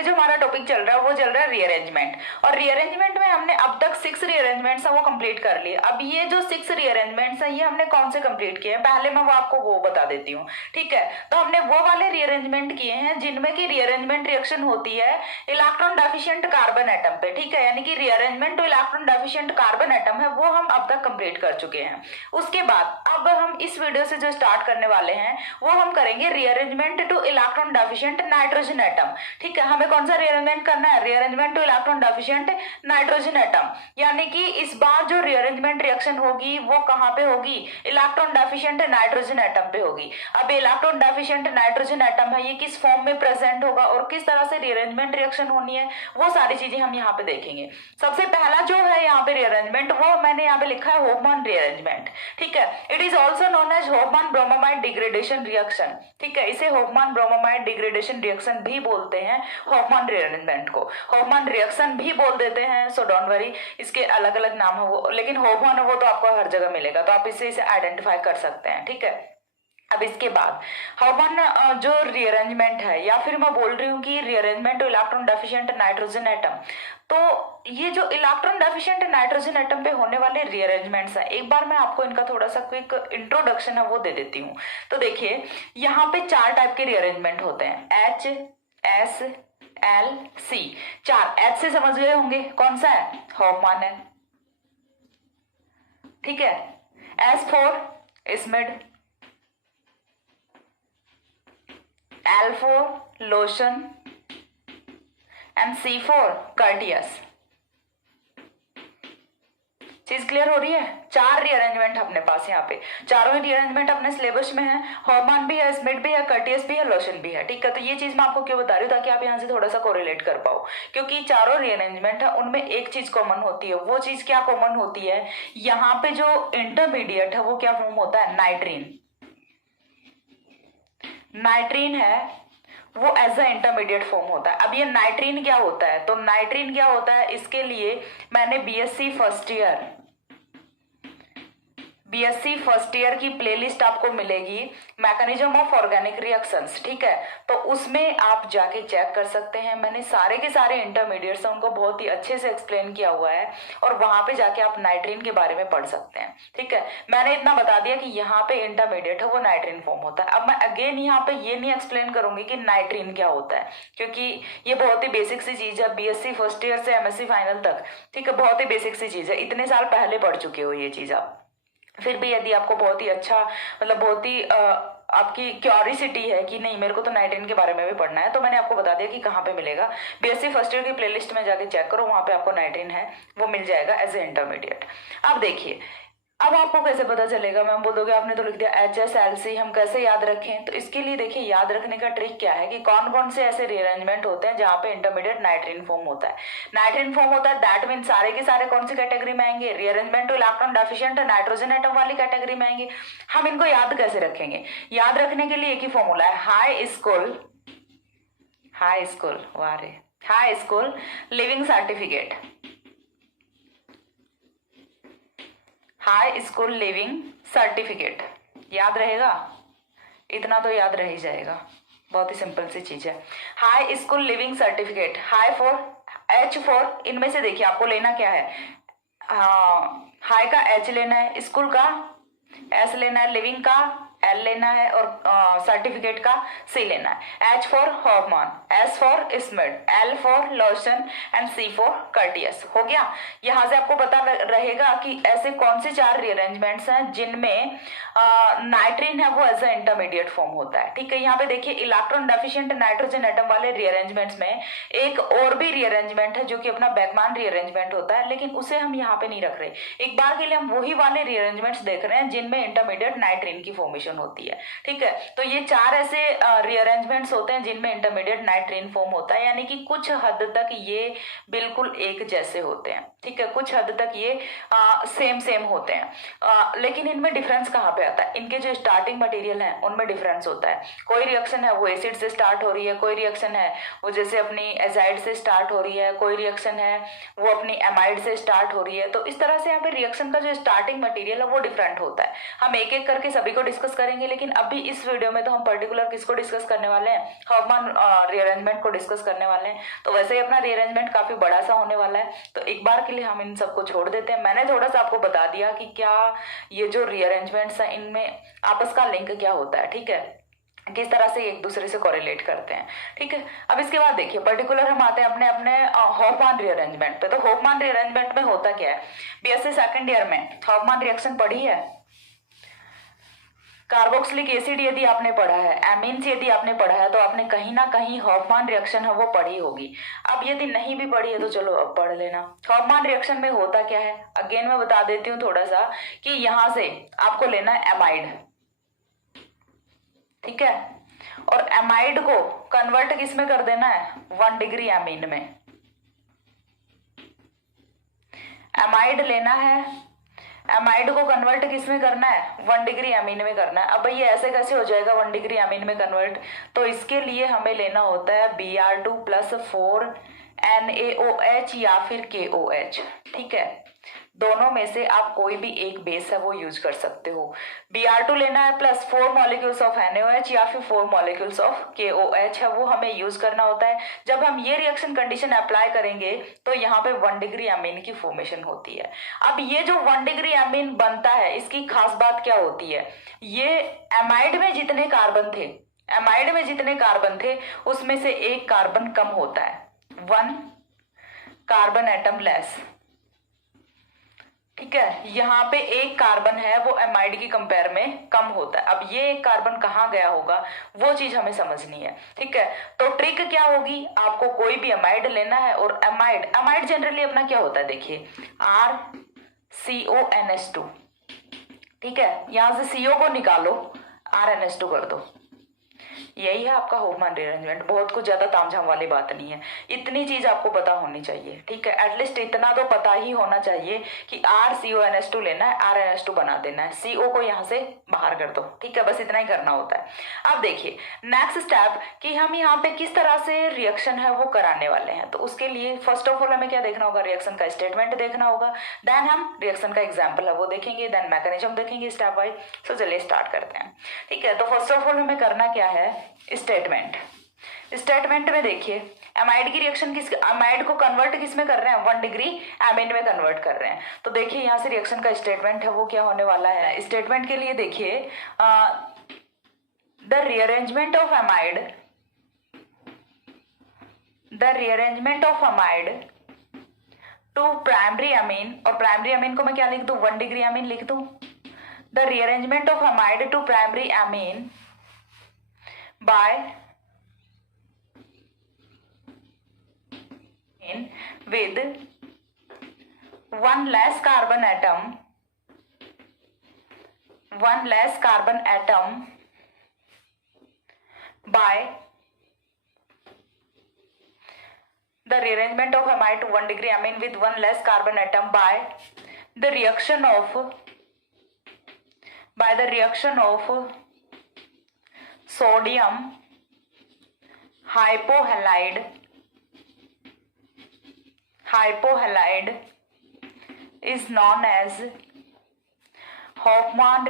इसमें जो हमारा टॉपिक चल रहा है वो चल रहा है रीअरेंजमेंट। और रीअरेंजमेंट में हमने अब तक 6 रीअरेंजमेंट्स है वो कंप्लीट कर लिए। अब ये जो 6 रीअरेंजमेंट्स है ये हमने कौन से कंप्लीट किए हैं, पहले मैं वो आपको वो बता देती हूँ। ठीक है, तो हमने वो वाले रीअरेंजमेंट किए हैं जिनमें की रीअरेंजमेंट रिएक्शन होती है इलेक्ट्रॉन डेफिशिएंट कार्बन एटम पे। ठीक है, यानी कि rearrangement two electron deficient carbon atom है वो हम अब तक कंप्लीट कर चुके हैं। उसके बाद अब हम इस वीडियो से जो स्टार्ट करने वाले हैं वो हम करेंगे rearrangement two electron deficient nitrogen atom. ठीक है, हमें कौन सा रीअरेंजमेंट करना है, rearrangement two electron deficient nitrogen atom. यानी कि इस बार जो रीअरेंजमेंट रिएक्शन होगी वो कहां पे होगी, इलेक्ट्रॉन डेफिशिएंट नाइट्रोजन एटम पे होगी। अब इलेक्ट्रॉन डेफिशिएंट नाइट्रोजन एटम है ये किस फॉर्म में प्रेजेंट होगा और किस तरह से रीअरेंजमेंट रिएक्शन होनी है वो सारी चीजें हम यहाँ पे देखेंगे। सबसे पहला जो है यहाँ पे रीअरेंजमेंट वो मैंने यहाँ पे लिखा है होफमैन रीअरेंजमेंट। ठीक है, it is also known as Hofmann bromamide degradation reaction. ठीक है, इसे होफमैन ब्रोमोमाइड डिग्रेडेशन रिएक्शन भी बोलते हैं, होफमैन रीअरेंजमेंट को होफमैन रिएक्शन भी बोल देते हैं। सो डोंट वरी, इसके अलग अलग नाम है वो, लेकिन होफमैन है वो तो आपको हर जगह मिलेगा, तो आप इसे आइडेंटिफाई कर सकते हैं। ठीक है, अब इसके बाद होफमैन जो रीअरेंजमेंट है, या फिर मैं बोल रही हूँ कि rearrangement two electron deficient nitrogen atom, तो ये जो इलेक्ट्रॉन डेफिशिएंट नाइट्रोजन एटम पे होने वाले रीअरेंजमेंट्स हैं, एक बार मैं आपको इनका थोड़ा सा क्विक इंट्रोडक्शन है वो दे देती हूँ। तो देखिए यहाँ पे 4 टाइप के रीअरेंजमेंट होते हैं, एच, एस, एल, सी। 4 एच से समझ गए होंगे कौन सा है, होफमैन है। ठीक है, S for Schmidt, L for lotion and C for courteous। चीज क्लियर हो रही है? 4 रीअरेंजमेंट अपने पास यहाँ पे, चारों ही रीअरेंजमेंट अपने सिलेबस में है। होफमैन भी है, स्मिड भी है, कर्टियस भी है, लोशन भी है। ठीक है, तो ये चीज मैं आपको क्यों बता रही हूँ, ताकि आप यहाँ से थोड़ा सा कोरिलेट कर पाओ, क्योंकि चारों रीअरेंजमेंट है उनमें एक चीज कॉमन होती है। वो चीज क्या कॉमन होती है, यहाँ पे जो इंटरमीडिएट है वो क्या फॉर्म होता है, नाइट्रीन। नाइट्रीन है वो एज अ इंटरमीडिएट फॉर्म होता है। अब ये नाइट्रीन क्या होता है, तो नाइट्रीन क्या होता है, इसके लिए मैंने बीएससी फर्स्ट ईयर की प्लेलिस्ट आपको मिलेगी, मैकेनिज्म ऑफ ऑर्गेनिक रिएक्शंस। ठीक है, तो उसमें आप जाके चेक कर सकते हैं। मैंने सारे के सारे इंटरमीडिएट्स हैं उनको बहुत ही अच्छे से एक्सप्लेन किया हुआ है, और वहां पे जाके आप नाइट्रीन के बारे में पढ़ सकते हैं। ठीक है, मैंने इतना बता दिया कि यहाँ पे इंटरमीडिएट है वो नाइट्रीन फॉर्म होता है। अब मैं अगेन यहाँ पे ये नहीं एक्सप्लेन करूंगी कि नाइट्रीन क्या होता है, क्योंकि ये बहुत ही बेसिक सी चीज है, बीएससी फर्स्ट ईयर से एमएससी फाइनल तक। ठीक है, बहुत ही बेसिक सी चीज है, इतने साल पहले पढ़ चुके हो ये चीज आप। फिर भी यदि आपको बहुत ही अच्छा, मतलब बहुत ही आपकी क्यूरियोसिटी है कि नहीं मेरे को तो नाइट्रीन के बारे में भी पढ़ना है, तो मैंने आपको बता दिया कि कहाँ पे मिलेगा। बीएससी फर्स्ट ईयर की प्लेलिस्ट में जाके चेक करो, वहां पे आपको नाइट्रीन है वो मिल जाएगा एज ए इंटरमीडिएट। अब देखिए, अब आपको कैसे पता चलेगा, मैम बोलोगे आपने तो लिख दिया HSLC, हम कैसे याद रखें, तो इसके लिए देखिए याद रखने का ट्रिक क्या है कि कौन कौन से ऐसे रीअरेंजमेंट होते हैं जहां पे इंटरमीडिएट नाइट्रीन फॉर्म होता है। नाइट्रीन फॉर्म होता है, दैट मीन सारे के सारे कौन सी कैटेगरी में आएंगे, rearrangement two electron deficient nitrogen atom वाली कैटेगरी में आएंगे। हम इनको याद कैसे रखेंगे, याद रखने के लिए एक ही फॉर्मूला है, high school leaving certificate, high school leaving certificate. याद रहेगा, इतना तो याद रह ही जाएगा, बहुत ही सिंपल सी चीज है। High school leaving certificate, high for, H for, इनमें से देखिए आपको लेना क्या है, हाई का एच लेना है, स्कूल का एस लेना है, लिविंग का एल लेना है, और सर्टिफिकेट का सी लेना है। H for Hofmann, S for Schmidt, L for Lossen and C for Curtius. हो गया, यहां से आपको पता रहेगा कि ऐसे कौन से 4 रीअरेंजमेंट्स हैं जिनमें नाइट्रीन है वो एज अ इंटरमीडिएट फॉर्म होता है। ठीक है, यहाँ पे देखिए इलेक्ट्रॉन डेफिशिएंट नाइट्रोजन एटम वाले रीअरेंजमेंट्स में एक और भी रीअरेंजमेंट है जो कि अपना बैकमैन रीअरेंजमेंट होता है, लेकिन उसे हम यहाँ पे नहीं रख रहे। एक बार के लिए हम वही वाले रीअरेंजमेंट्स देख रहे हैं जिनमें इंटरमीडिएट नाइट्रीन की फॉर्मेशन होती है। ठीक है, तो ये 4 ऐसे रीअरेंजमेंट्स होते हैं जिनमें इंटरमीडिएट नाइट्रीन फॉर्म होता है, यानी कि कुछ हद तक ये बिल्कुल एक जैसे होते हैं। ठीक है, कुछ हद तक ये सेम होते हैं, लेकिन इनमें डिफरेंस कहाँ पे आता है, इनके जो स्टार्टिंग मटेरियल है उनमें डिफरेंस होता है। कोई रिएक्शन है वो एसिड से स्टार्ट हो रही है, कोई रिएक्शन है वो जैसे अपनी एजाइड से स्टार्ट हो रही है, कोई रिएक्शन है वो अपनी एमाइड से स्टार्ट हो रही है। तो इस तरह से यहाँ पे रिएक्शन का जो स्टार्टिंग मटेरियल है वो डिफरेंट होता है। हम एक एक करके सभी को डिस्कस करेंगे, लेकिन अभी इस वीडियो में तो हम पर्टिकुलर किसको डिस्कस करने वाले हैं, हॉफमैन रीअरेंजमेंट को डिस्कस करने वाले हैं। तो वैसे ही अपना रीअरेंजमेंट काफी बड़ा सा होने वाला है, तो एक बार के लिए हम इन सबको छोड़ देते हैं। मैंने थोड़ा सा आपको बता दिया कि क्या ये जो रीअरेंजमेंट्स हैं इनमें आपस का लिंक क्या होता है, ठीक है, किस तरह से एक दूसरे से कोरिलेट करते हैं, ठीक है। अब इसके बाद देखिए पर्टिकुलर हम आते हैं अपने अपने हॉफमैन रीअरेंजमेंट पे। तो हॉफमैन रीअरेंजमेंट में होता क्या है, बीएससी सेकंड ईयर में हॉफमैन रिएक्शन पढ़ी है, कार्बोक्सिलिक एसिड यदि आपने पढ़ा है, एमीन्स यदि आपने पढ़ा है, तो आपने कहीं ना कहीं हॉफमैन रिएक्शन है वो पढ़ी होगी। अब यदि नहीं भी पढ़ी है तो चलो अब पढ़ लेना। हॉफमैन रिएक्शन में होता क्या है, अगेन मैं बता देती हूँ थोड़ा सा कि यहां से आपको लेना है एमाइड, ठीक है, और एमाइड को कन्वर्ट किस में कर देना है, 1 डिग्री एमीन में। एमाइड लेना है, एमाइड को कन्वर्ट किस में करना है, 1 डिग्री एमीन में करना है। अब ये ऐसे कैसे हो जाएगा 1 डिग्री एमीन में कन्वर्ट, तो इसके लिए हमें लेना होता है Br2 + 4 NaOH या फिर KOH, ठीक है। दोनों में से आप कोई भी एक बेस है वो यूज कर सकते हो। Br2 लेना है प्लस 4 मॉलिक्यूल्स ऑफ NaOH या फिर 4 मॉलिक्यूल्स ऑफ KOH है, वो हमें यूज करना होता है। जब हम ये रिएक्शन कंडीशन अप्लाई करेंगे तो यहाँ पे 1 डिग्री एमीन की फॉर्मेशन होती है। अब ये जो 1 डिग्री एमीन बनता है इसकी खास बात क्या होती है, ये एमाइड में जितने कार्बन थे, एमाइड में जितने कार्बन थे उसमें से एक कार्बन कम होता है, 1 कार्बन एटम लेस, ठीक है। यहाँ पे एक कार्बन है वो एमाइड की कंपेयर में कम होता है। अब ये एक कार्बन कहाँ गया होगा वो चीज हमें समझनी है, ठीक है। तो ट्रिक क्या होगी, आपको कोई भी एमाइड लेना है और एमाइड जनरली अपना क्या होता है, देखिए RCONH2, ठीक है। यहां से CO को निकालो, RNH2 कर दो, यही है आपका हॉफमैन रीअरेंजमेंट। बहुत कुछ ज्यादा तामझाम वाली बात नहीं है, इतनी चीज आपको पता होनी चाहिए, ठीक है। एटलीस्ट इतना तो पता ही होना चाहिए कि RCONH2 लेना है, RNH2 बना देना है, CO को यहाँ से बाहर कर दो, ठीक है, बस इतना ही करना होता है। अब देखिए नेक्स्ट स्टेप कि हम यहाँ पे किस तरह से रिएक्शन है वो कराने वाले हैं। तो उसके लिए फर्स्ट ऑफ ऑल हमें क्या देखना होगा, रिएक्शन का स्टेटमेंट देखना होगा, देन हम रिएक्शन का एग्जाम्पल है वो देखेंगे, देन मैकेनिज्म देखेंगे स्टेप वाइज। तो चलिए स्टार्ट करते हैं, ठीक है। तो फर्स्ट ऑफ ऑल हमें करना क्या है, स्टेटमेंट। स्टेटमेंट में देखिए एमाइड की रिएक्शन किस, एमाइड को कन्वर्ट किस में कर रहे हैं, 1 डिग्री एमीन में कन्वर्ट कर रहे हैं। तो देखिए यहाँ से रिएक्शन का स्टेटमेंट है वो क्या होने वाला है। स्टेटमेंट के लिए देखिए the rearrangement of amide, the rearrangement of amide to primary amine, और प्राइमरी अमीन को मैं क्या लिख दूं, 1 डिग्री अमीन लिख दूं। The rearrangement of amide to primary amine by with 1 less carbon atom, 1 less carbon atom by the rearrangement of amide to 1 degree amine with 1 less carbon atom by the reaction of sodium hypohalide is known as Hofmann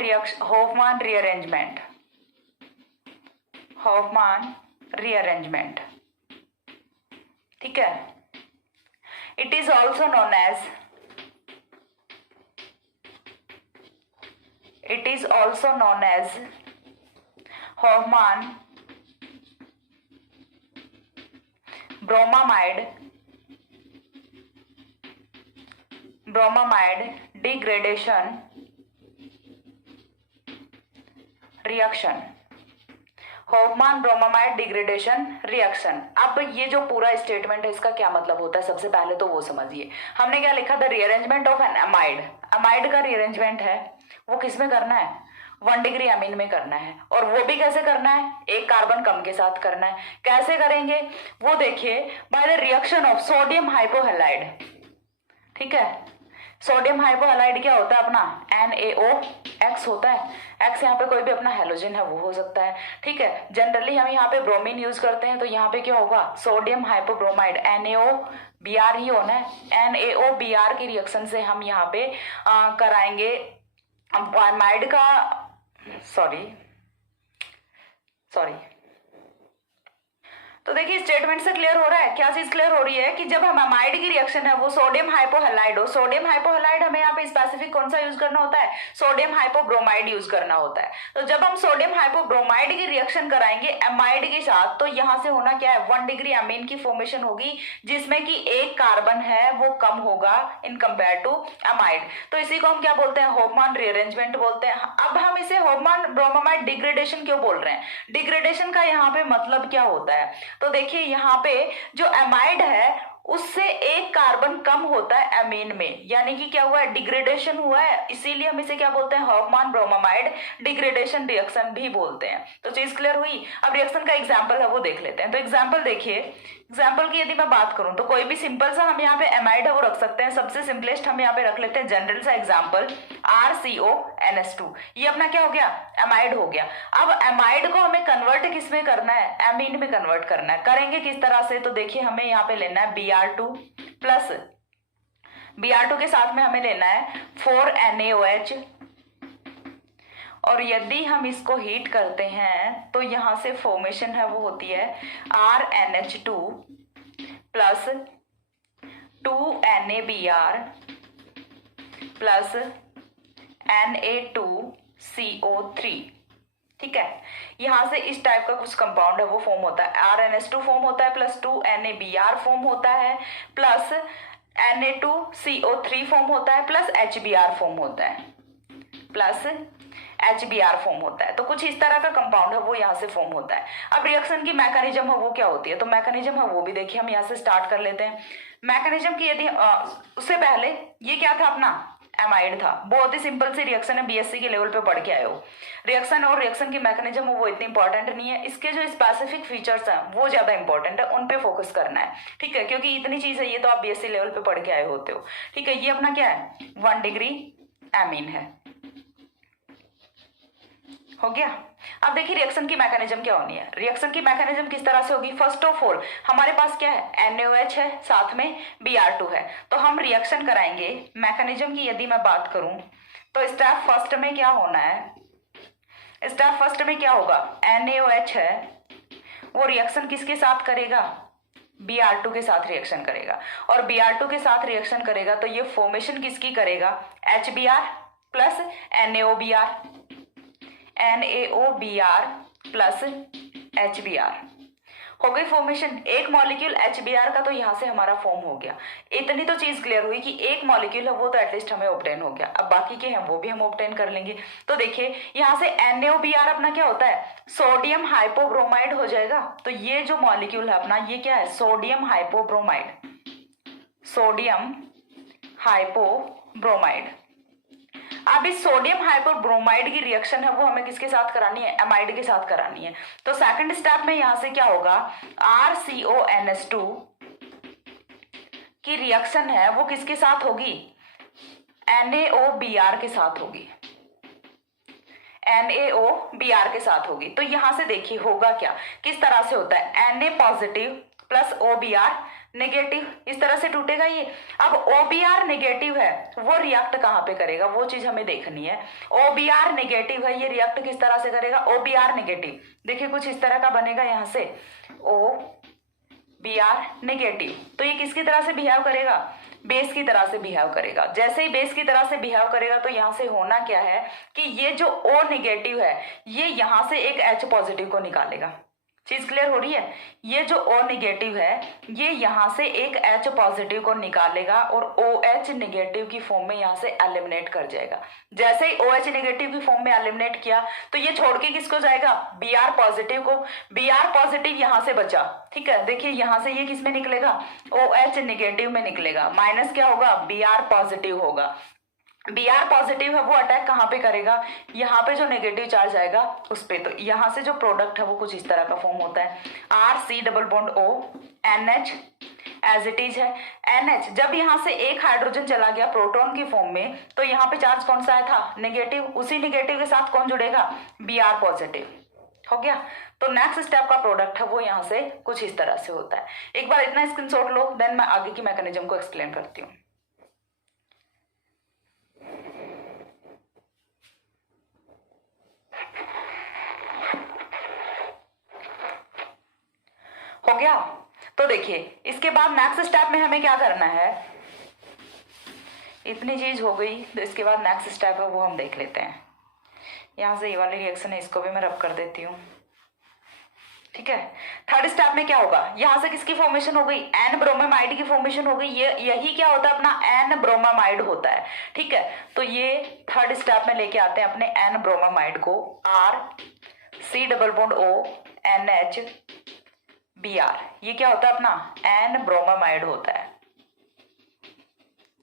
rearrangement. Hofmann rearrangement, ठीक है। It is also known as Hofmann bromamide degradation reaction, Hofmann bromamide degradation reaction. अब ये जो पूरा statement है इसका क्या मतलब होता है, सबसे पहले तो वो समझिए। हमने क्या लिखा, the rearrangement of an amide, amide का रीअरेंजमेंट है वो किस में करना है, 1 डिग्री अमीन में करना है, और वो भी कैसे करना है, एक कार्बन कम के साथ करना है। कैसे करेंगे वो देखिए, by the reaction of sodium hypohalide, ठीक है। सोडियम हाइपोहैलाइड क्या होता है अपना, NaOX होता है। X यहाँ पे कोई भी अपना हेलोजन है वो हो सकता है, ठीक है। जनरली हम यहाँ पे ब्रोमीन यूज करते हैं, तो यहाँ पे क्या होगा, सोडियम हाइपोब्रोमाइड, NaOBr ही होना है। NaOBr की रिएक्शन से हम यहाँ पे कराएंगे एमाइड का सॉरी सॉरी तो देखिए स्टेटमेंट से क्लियर हो रहा है, क्या चीज क्लियर हो रही है कि जब हम अमाइड की रिएक्शन है वो सोडियम हाइपोहैलाइड हो, सोडियम हाइपोहैलाइड हमें यहाँ पे स्पेसिफिक कौन सा यूज करना होता है, सोडियम हाइपोब्रोमाइड यूज करना होता है। तो जब हम सोडियम हाइपोब्रोमाइड की रिएक्शन कराएंगे एमाइड के साथ, तो यहाँ से होना क्या है, 1 डिग्री अमीन की फॉर्मेशन होगी, जिसमें कि एक कार्बन है वो कम होगा इन कंपेयर टू अमाइड। तो इसी को हम क्या बोलते हैं, होफमान रीअरेंजमेंट बोलते हैं। अब हम इसे होफमान ब्रोमामाइड डिग्रेडेशन क्यों बोल रहे हैं, डिग्रेडेशन का यहाँ पे मतलब क्या होता है, तो देखिए यहाँ पे जो एमाइड है उससे एक कार्बन कम होता है एमीन में, यानी कि क्या हुआ है, डिग्रेडेशन हुआ है, इसीलिए हम इसे क्या बोलते हैं, हॉफमान ब्रोमामाइड डिग्रेडेशन रिएक्शन भी बोलते हैं। तो चीज क्लियर हुई। अब रिएक्शन का एग्जांपल है वो देख लेते हैं। तो एग्जांपल देखिए, एग्जांपल की यदि मैं बात करूं तो कोई भी सिंपल सा हम यहाँ पे एमाइड है वो रख सकते हैं। सबसे सिंपलेस्ट हम यहाँ पे रख लेते हैं जनरल सा एग्जाम्पल RCONS2, ये अपना क्या हो गया, एमाइड हो गया। अब एमाइड को हमें कन्वर्ट किस में करना है, एमीन में कन्वर्ट करना है। करेंगे किस तरह से, तो देखिए हमें यहाँ पे लेना है Br2 प्लस Br2 के साथ में हमें लेना है 4NaOH, और यदि हम इसको हीट करते हैं तो यहां से फॉर्मेशन है वो होती है RNH2 plus 2NaBr plus Na2CO3। ठीक है, यहां से इस टाइप का कुछ कंपाउंड है वो फॉर्म होता है, RNH2 फॉर्म होता है प्लस 2NaBr फॉर्म होता है प्लस Na2CO3 फॉर्म होता है प्लस HBr फॉर्म होता है, प्लस HBr फॉर्म होता है। तो कुछ इस तरह का कंपाउंड है वो यहाँ से फॉर्म होता है। अब रिएक्शन की मैकेनिज्म है वो क्या होती है, तो मैकेनिज्म है वो भी देखिए हम यहाँ से स्टार्ट कर लेते हैं। मैकेनिज्म की यदि उससे पहले ये क्या था, अपना एमाइड था। बहुत ही सिंपल सी रिएक्शन है, BSc के लेवल पे पढ़ के आए हो। रिएक्शन और रिएक्शन की मैकेनिज्म वो इतनी इंपॉर्टेंट नहीं है, इसके जो स्पेसिफिक फीचर्स हैं वो ज्यादा इंपॉर्टेंट है, उन पे फोकस करना है। ठीक है, क्योंकि इतनी चीज है ये तो आप BSc लेवल पे पढ़ के आए होते हो। ठीक है, ये अपना क्या है, 1 डिग्री एमीन है, हो गया। अब देखिए रिएक्शन की मैकेनिज्म क्या होनी है, रिएक्शन की मैकेनिज्म किस तरह से होगी। फर्स्ट ऑफ ऑल हमारे पास क्या है, NaOH है, साथ में Br2 है। तो हम रिएक्शन कराएंगे, मैकेनिज्म की यदि मैं बात करूं तो स्टेप फर्स्ट में क्या होना है, स्टेप फर्स्ट में क्या होगा, NaOH है वो रिएक्शन किसके साथ करेगा, Br2 के साथ रिएक्शन करेगा, और Br2 के साथ रिएक्शन करेगा तो ये फॉर्मेशन किसकी करेगा, HBr plus NaOBr, NaOBr plus HBr हो गई फॉर्मेशन। एक मॉलिक्यूल HBr का तो यहां से हमारा फॉर्म हो गया। इतनी तो चीज क्लियर हुई कि एक मॉलिक्यूल है वो तो एटलीस्ट हमें ऑब्टेन हो गया। अब बाकी के हैं वो भी हम ऑब्टेन कर लेंगे। तो देखिए यहां से NaOBr अपना क्या होता है, सोडियम हाइपोब्रोमाइड हो जाएगा। तो ये जो मॉलिक्यूल है अपना ये क्या है, सोडियम हाइपोब्रोमाइड, सोडियम हाइपोब्रोमाइड। अब इस सोडियम हाइपोब्रोमाइड की रिएक्शन है वो हमें किसके साथ करानी है, एमाइड के साथ करानी है। तो सेकंड स्टेप में यहां से क्या होगा, RCONS2 की रिएक्शन है वो किसके साथ होगी, NaOBr के साथ होगी, NaOBr के साथ होगी। तो यहां से देखिए होगा क्या, किस तरह से होता है, Na positive plus OBr negative, इस तरह से टूटेगा ये। अब OBr नेगेटिव है वो रिएक्ट कहां पे करेगा, वो चीज हमें देखनी है। OBr नेगेटिव है, ये रिएक्ट किस तरह से करेगा, OBr नेगेटिव, देखिए कुछ इस तरह का बनेगा यहां से OBr नेगेटिव। तो ये किसकी तरह से बिहेव करेगा, बेस की तरह से बिहेव करेगा। जैसे ही बेस की तरह से बिहेव करेगा तो यहां से होना क्या है कि ये जो O नेगेटिव है ये यहां से एक H पॉजिटिव को निकालेगा। चीज क्लियर हो रही है, ये जो O नेगेटिव है ये यहां से एक H पॉजिटिव को निकालेगा और OH नेगेटिव की फॉर्म में यहां से एलिमिनेट कर जाएगा। जैसे ही OH नेगेटिव की फॉर्म में एलिमिनेट किया तो ये छोड़ के किसको जाएगा, Br पॉजिटिव को। Br पॉजिटिव यहां से बचा, ठीक है, देखिए यहां से ये किस में निकलेगा, OH नेगेटिव में निकलेगा, माइनस क्या होगा, Br पॉजिटिव होगा। Br पॉजिटिव है वो अटैक कहाँ पे करेगा, यहाँ पे जो नेगेटिव चार्ज आएगा उस पे। तो यहाँ से जो प्रोडक्ट है वो कुछ इस तरह का फॉर्म होता है, RC double bond O NH as it is है। NH जब यहाँ से एक हाइड्रोजन चला गया प्रोटॉन की फॉर्म में तो यहाँ पे चार्ज कौन सा आया था, नेगेटिव। उसी नेगेटिव के साथ कौन जुड़ेगा, Br पॉजिटिव, हो गया। तो नेक्स्ट स्टेप का प्रोडक्ट है वो यहाँ से कुछ इस तरह से होता है। एक बार इतना स्क्रीनशॉट लो, देन मैं आगे की मैकेनिज्म को एक्सप्लेन करती हूँ। हो गया। तो देखिए इसके बाद नेक्स्ट स्टेप में हमें क्या करना है, इतनी चीज हो गई, तो इसके बाद नेक्स्ट स्टेप है वो हम देख लेते हैं। यहाँ से ये वाली रिएक्शन है, इसको भी मैं रब कर देती हूँ, ठीक है। थर्ड स्टेप में क्या होगा, यहां से किसकी फॉर्मेशन हो गई, एन ब्रोमामाइड की फॉर्मेशन हो गई। ये यही क्या होता है अपना, एन ब्रोमामाइड होता है, ठीक है। तो ये थर्ड स्टेप में लेके आते हैं अपने एन ब्रोमामाइड को, R C double bond O N H B R, ये क्या होता है अपना एन ब्रोमामाइड होता है।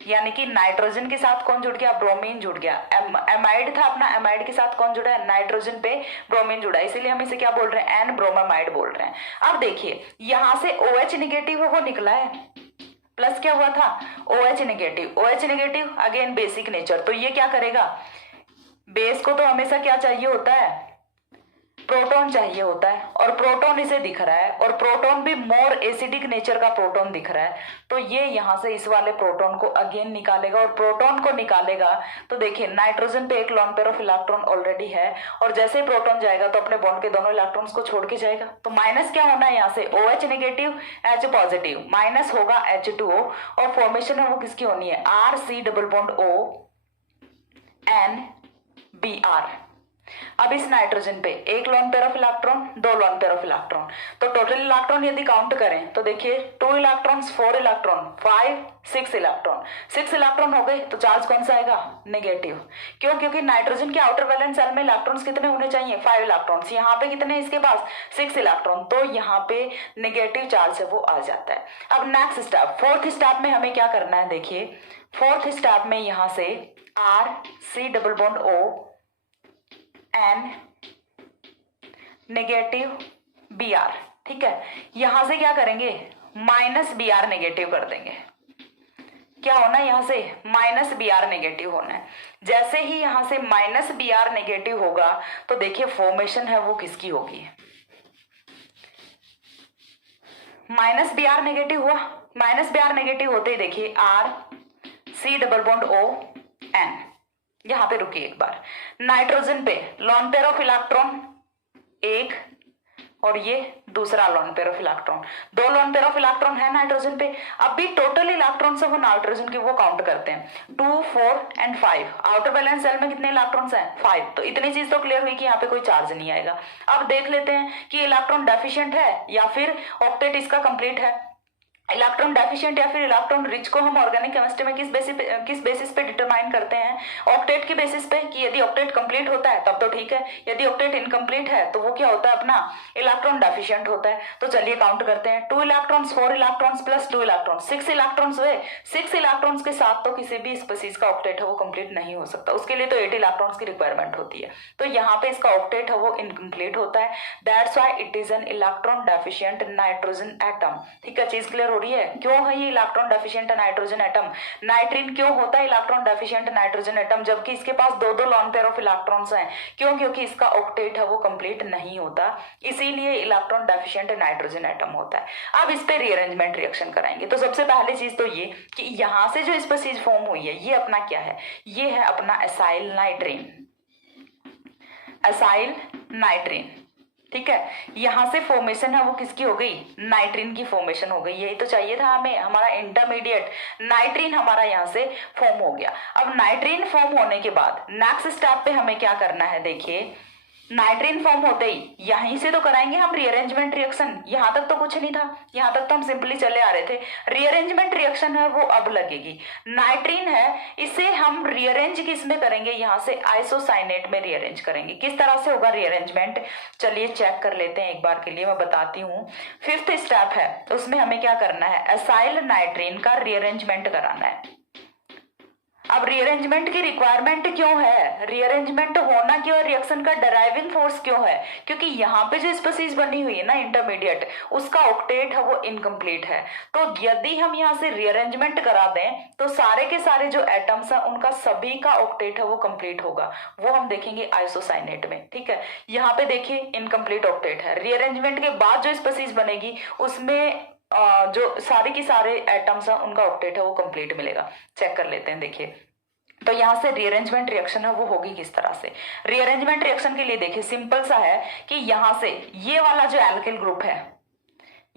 यानी कि नाइट्रोजन के साथ कौन जुड़ गया, ब्रोमीन जुड़ गया। एमाइड था अपना, एमाइड के साथ कौन जुड़ा है, नाइट्रोजन पे ब्रोमीन जुड़ा है, इसीलिए हम इसे क्या बोल रहे हैं, एन ब्रोमामाइड बोल रहे हैं। अब देखिए यहां से OH निगेटिव वो निकला है, प्लस क्या हुआ था, OH negative. OH negative again basic nature, तो ये क्या करेगा, बेस को तो हमेशा क्या चाहिए होता है, प्रोटॉन चाहिए होता है, और प्रोटॉन इसे दिख रहा है, और प्रोटॉन भी मोर एसिडिक नेचर का प्रोटॉन दिख रहा है। तो ये यहां से इस वाले प्रोटॉन को अगेन निकालेगा, और प्रोटॉन को निकालेगा तो देखिए नाइट्रोजन पे एक loan pair of electron already है, और जैसे ही प्रोटॉन जाएगा तो अपने बॉन्ड के दोनों इलेक्ट्रॉन्स को छोड़ के जाएगा। तो माइनस क्या होना है, यहाँ से OH negative H positive, minus होगा H2O, और फॉर्मेशन है वो किसकी होनी है, RC double bond O N BR। अब इस नाइट्रोजन पे एक लोन पेयर ऑफ इलेक्ट्रॉन, दो लोन पेयर ऑफ इलेक्ट्रॉन, तो टोटल इलेक्ट्रॉन यदि काउंट करें तो देखिए 2 इलेक्ट्रॉन्स 4 इलेक्ट्रॉन 5 6 इलेक्ट्रॉन, 6 इलेक्ट्रॉन हो गए, तो चार्ज कौन सा आएगा, नेगेटिव। क्यों, क्योंकि नाइट्रोजन के आउटर वैलेंस सेल में इलेक्ट्रॉन्स कितने होने चाहिए, 5 इलेक्ट्रॉन्स, यहाँ पे कितने इसके पास 6 इलेक्ट्रॉन, तो यहाँ पे नेगेटिव चार्ज है वो आ जाता है। अब नेक्स्ट स्टेप, फोर्थ स्टेप में हमें क्या करना है, देखिए फोर्थ स्टेप में यहाँ से R C double bond O N negative B R, ठीक है। यहां से क्या करेंगे, माइनस बी आर नेगेटिव कर देंगे। क्या होना है, यहां से माइनस बी आर नेगेटिव होना है। जैसे ही यहां से माइनस बी आर नेगेटिव होगा तो देखिए फॉर्मेशन है वो किसकी होगी, माइनस बी आर नेगेटिव हुआ, माइनस बी आर नेगेटिव होते ही देखिए R C double bond O N, यहां पे रुकिए एक बार, नाइट्रोजन पे लोन पेयर ऑफ इलेक्ट्रॉन एक, और ये दूसरा लोन पेयर ऑफ इलेक्ट्रॉन, दो लोन पेयर ऑफ इलेक्ट्रॉन है नाइट्रोजन पे। अब भी टोटल इलेक्ट्रॉन से वो नाइट्रोजन के वो काउंट करते हैं, 2 4 एंड 5, आउटर वैलेंस सेल में कितने इलेक्ट्रॉन्स हैं, 5। तो इतनी चीज तो क्लियर हुई कि यहाँ पे कोई चार्ज नहीं आएगा। अब देख लेते हैं कि इलेक्ट्रॉन डेफिशिएंट है या फिर ऑक्टेट इसका कंप्लीट है। इलेक्ट्रॉन डेफिशिएंट या फिर इलेक्ट्रॉन रिच को हम ऑर्गेनिक केमिस्ट्री में किस बेसिस पे डिटरमाइन करते हैं, ऑक्टेट के बेसिस पे, कि यदि ऑक्टेट कंप्लीट होता है तब तो ठीक है, यदि ऑक्टेट इनकम्प्लीट है तो वो क्या होता है अपना इलेक्ट्रॉन डेफिशिएंट होता है। तो चलिए काउंट करते हैं, 2 electrons 4 electrons plus 2 electrons 6 electrons हुए। 6 इलेक्ट्रॉन्स के साथ तो किसी भी स्पीसीज का ऑक्टेट है वो कंप्लीट नहीं हो सकता, उसके लिए तो 8 इलेक्ट्रॉन्स की रिक्वायरमेंट होती है। तो यहाँ पे इसका ऑक्टेट है वो इनकम्प्लीट होता है, that's why it is an electron deficient nitrogen atom. ठीक है, चीज क्लियर हो रही है, क्यों है ये इलेक्ट्रॉन डेफिशिएंट नाइट्रोजन एटम। नाइट्रीन क्यों होता है इलेक्ट्रॉन डेफिशिएंट नाइट्रोजन एटम, जबकि इसके पास दो दो लॉन पेयर ऑफ इलेक्ट्रॉन्स हैं, क्यों, क्योंकि इसका ऑक्टेट है वो कंप्लीट नहीं होता, इसीलिए इलेक्ट्रॉन डेफिशिएंट नाइट्रोजन एटम होता है। अब इस पे रीअरेंजमेंट रिएक्शन कराएंगे। तो सबसे पहली चीज तो ये कि यहां से जो स्पीसीज फॉर्म हुई है ये अपना क्या है, ये है अपना एसाइल नाइट्रीन, एसाइल नाइट्रीन, ठीक है। यहां से फॉर्मेशन है वो किसकी हो गई, नाइट्रीन की फॉर्मेशन हो गई। यही तो चाहिए था हमें, हमारा इंटरमीडिएट नाइट्रीन हमारा यहां से फॉर्म हो गया। अब नाइट्रीन फॉर्म होने के बाद नेक्स्ट स्टेप पे हमें क्या करना है, देखिए नाइट्रीन फॉर्म होते ही यहीं से तो कराएंगे हम रीअरेंजमेंट रिएक्शन। यहां तक तो कुछ नहीं था, यहां तक तो हम सिंपली चले आ रहे थे। रीअरेंजमेंट रिएक्शन है वो अब लगेगी। नाइट्रीन है, इसे हम रीअरेंज किस में करेंगे, यहां से आइसोसाइनेट में रीअरेंज करेंगे। किस तरह से होगा रीअरेंजमेंट, चलिए चेक कर लेते हैं एक बार के लिए, मैं बताती हूँ। 5th स्टेप है, उसमें हमें क्या करना है, एसाइल नाइट्रीन का रीअरेंजमेंट कराना है। अब रीअरेंजमेंट की रिक्वायरमेंट क्यों है, रीअरेंजमेंट होना क्यों, रिएक्शन का ड्राइविंग फोर्स क्यों है, क्योंकि यहाँ पे जो स्पीसीज बनी हुई है ना इंटरमीडिएट, उसका ऑक्टेट है वो इनकम्प्लीट है। तो यदि हम यहाँ से रीअरेंजमेंट करा दें तो सारे के सारे जो एटम्स है उनका सभी का ऑक्टेट है वो कंप्लीट होगा, वो हम देखेंगे आइसोसाइनेट में। ठीक है, यहाँ पे देखिए इनकम्प्लीट ऑक्टेट है, रीअरेंजमेंट के बाद जो स्पीसीज बनेगी उसमें जो सारे की सारे एटम्स हैं उनका ऑक्टेट है वो कंप्लीट मिलेगा। चेक कर लेते हैं, देखिए तो यहां से रीअरेंजमेंट रिएक्शन है वो होगी किस तरह से। रीअरेंजमेंट रिएक्शन के लिए देखिए सिंपल सा है कि यहां से ये वाला जो एल्किल ग्रुप है,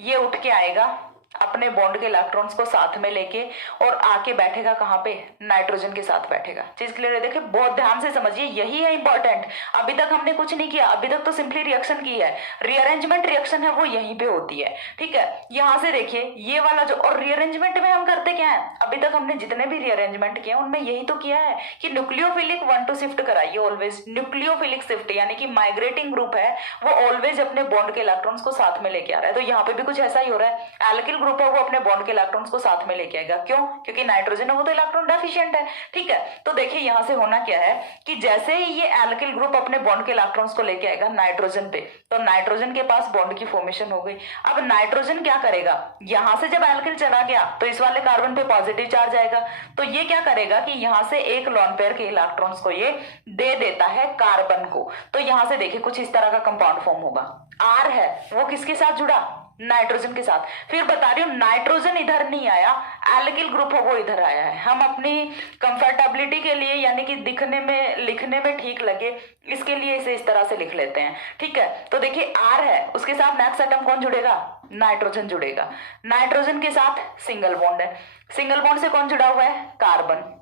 ये उठ के आएगा अपने बॉन्ड के इलेक्ट्रॉन्स को साथ में लेके और आके बैठेगा कहाँ पे, नाइट्रोजन के साथ बैठेगा। चीज क्लियर है? देखिए बहुत ध्यान से समझिए, यही है इंपॉर्टेंट। अभी तक हमने कुछ नहीं किया, अभी तक तो सिंपली रिएक्शन की है। रीअरेंजमेंट रिएक्शन है वो यहीं पे होती है, ठीक है। यहां से देखिए ये वाला जो, और रीअरेंजमेंट में हम करते क्या है, अभी तक हमने जितने भी रीअरेंजमेंट किए उनमें यही तो किया है कि न्यूक्लियोफिलिक 1 to शिफ्ट कराइए ऑलवेज। न्यूक्लियोफिलिक शिफ्ट यानी कि माइग्रेटिंग ग्रुप है वो ऑलवेज अपने बॉन्ड के इलेक्ट्रॉन्स को साथ में लेके आ रहा है। तो यहाँ पे भी कुछ ऐसा ही हो रहा है। एल्किल ग्रुप है वो अपने बॉन्ड के इलेक्ट्रॉन्स को साथ में लेके आएगा, क्यों? क्योंकि नाइट्रोजन है वो तो इलेक्ट्रॉन डेफिशिएंट है, ठीक है। तो देखिए यहां से होना क्या है कि जैसे ही ये एल्किल ग्रुप अपने बॉन्ड के इलेक्ट्रॉन्स को लेके आएगा नाइट्रोजन पे, तो नाइट्रोजन के पास बॉन्ड की फॉर्मेशन हो गई। अब नाइट्रोजन क्या करेगा, यहां से जब एल्किल चला गया तो इस वाले कार्बन पे पॉजिटिव चार्ज आएगा, तो ये क्या करेगा कि यहां से एक लोन पेयर के इलेक्ट्रॉन्स को ये दे देता है कार्बन को। तो यहां से देखिए कुछ इस तरह का कंपाउंड फॉर्म होगा। आर है वो किसके साथ जुड़ा, नाइट्रोजन के साथ। फिर बता रही हूं नाइट्रोजन इधर नहीं आया, एल्किल ग्रुप है वो इधर आया है। हम अपनी कंफर्टेबिलिटी के लिए यानी कि दिखने में लिखने में ठीक लगे इसके लिए इसे इस तरह से लिख लेते हैं, ठीक है। तो देखिए आर है उसके साथ नेक्स्ट एटम कौन जुड़ेगा, नाइट्रोजन जुड़ेगा। नाइट्रोजन के साथ सिंगल बॉन्ड है, सिंगल बॉन्ड से कौन जुड़ा हुआ है, कार्बन।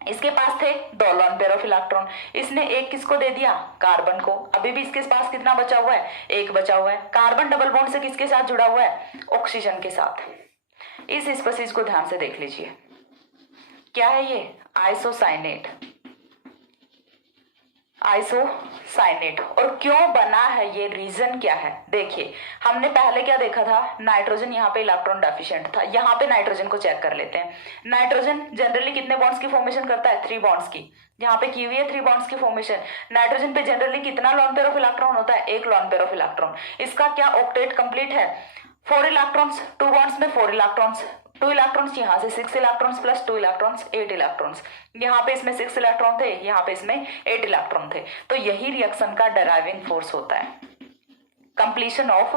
इसके पास थे 2 लोन पेयर ऑफ इलेक्ट्रॉन, इसने एक किसको दे दिया, कार्बन को। अभी भी इसके पास कितना बचा हुआ है, एक बचा हुआ है। कार्बन डबल बॉन्ड से किसके साथ जुड़ा हुआ है, ऑक्सीजन के साथ। इस स्पीशीज को ध्यान से देख लीजिए, क्या है ये, आइसोसाइनेट। आइसोसाइनेट। और क्यों बना है ये, रीजन क्या है, देखिए हमने पहले क्या देखा था, नाइट्रोजन यहाँ पे इलेक्ट्रॉन डेफिशिएंट था। यहाँ पे नाइट्रोजन को चेक कर लेते हैं। नाइट्रोजन जनरली कितने बॉन्ड्स की फॉर्मेशन करता है, 3 बॉन्ड्स की। यहाँ पे की हुई है 3 बॉन्ड्स की फॉर्मेशन। नाइट्रोजन पे जनरली कितना लोन पेयर ऑफ इलेक्ट्रॉन होता है, 1 लोन पेयर ऑफ इलेक्ट्रॉन। इसका क्या ऑक्टेट कंप्लीट है, 4 इलेक्ट्रॉन्स, 2 बॉन्ड्स में 4 इलेक्ट्रॉन्स, 2 इलेक्ट्रॉन्स यहाँ से 6 इलेक्ट्रॉन्स प्लस 2 इलेक्ट्रॉन्स 8 इलेक्ट्रॉन्स। यहाँ पे इसमें 6 इलेक्ट्रॉन थे, यहाँ पे इसमें 8 इलेक्ट्रॉन थे। तो यही रिएक्शन का ड्राइविंग फोर्स होता है, completion of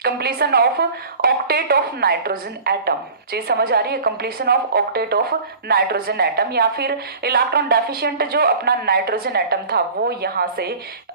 octet of nitrogen atom. चीज समझ आ रही है, completion of octet of nitrogen atom, या फिर इलेक्ट्रॉन डेफिशिएंट जो अपना नाइट्रोजन एटम था वो यहाँ से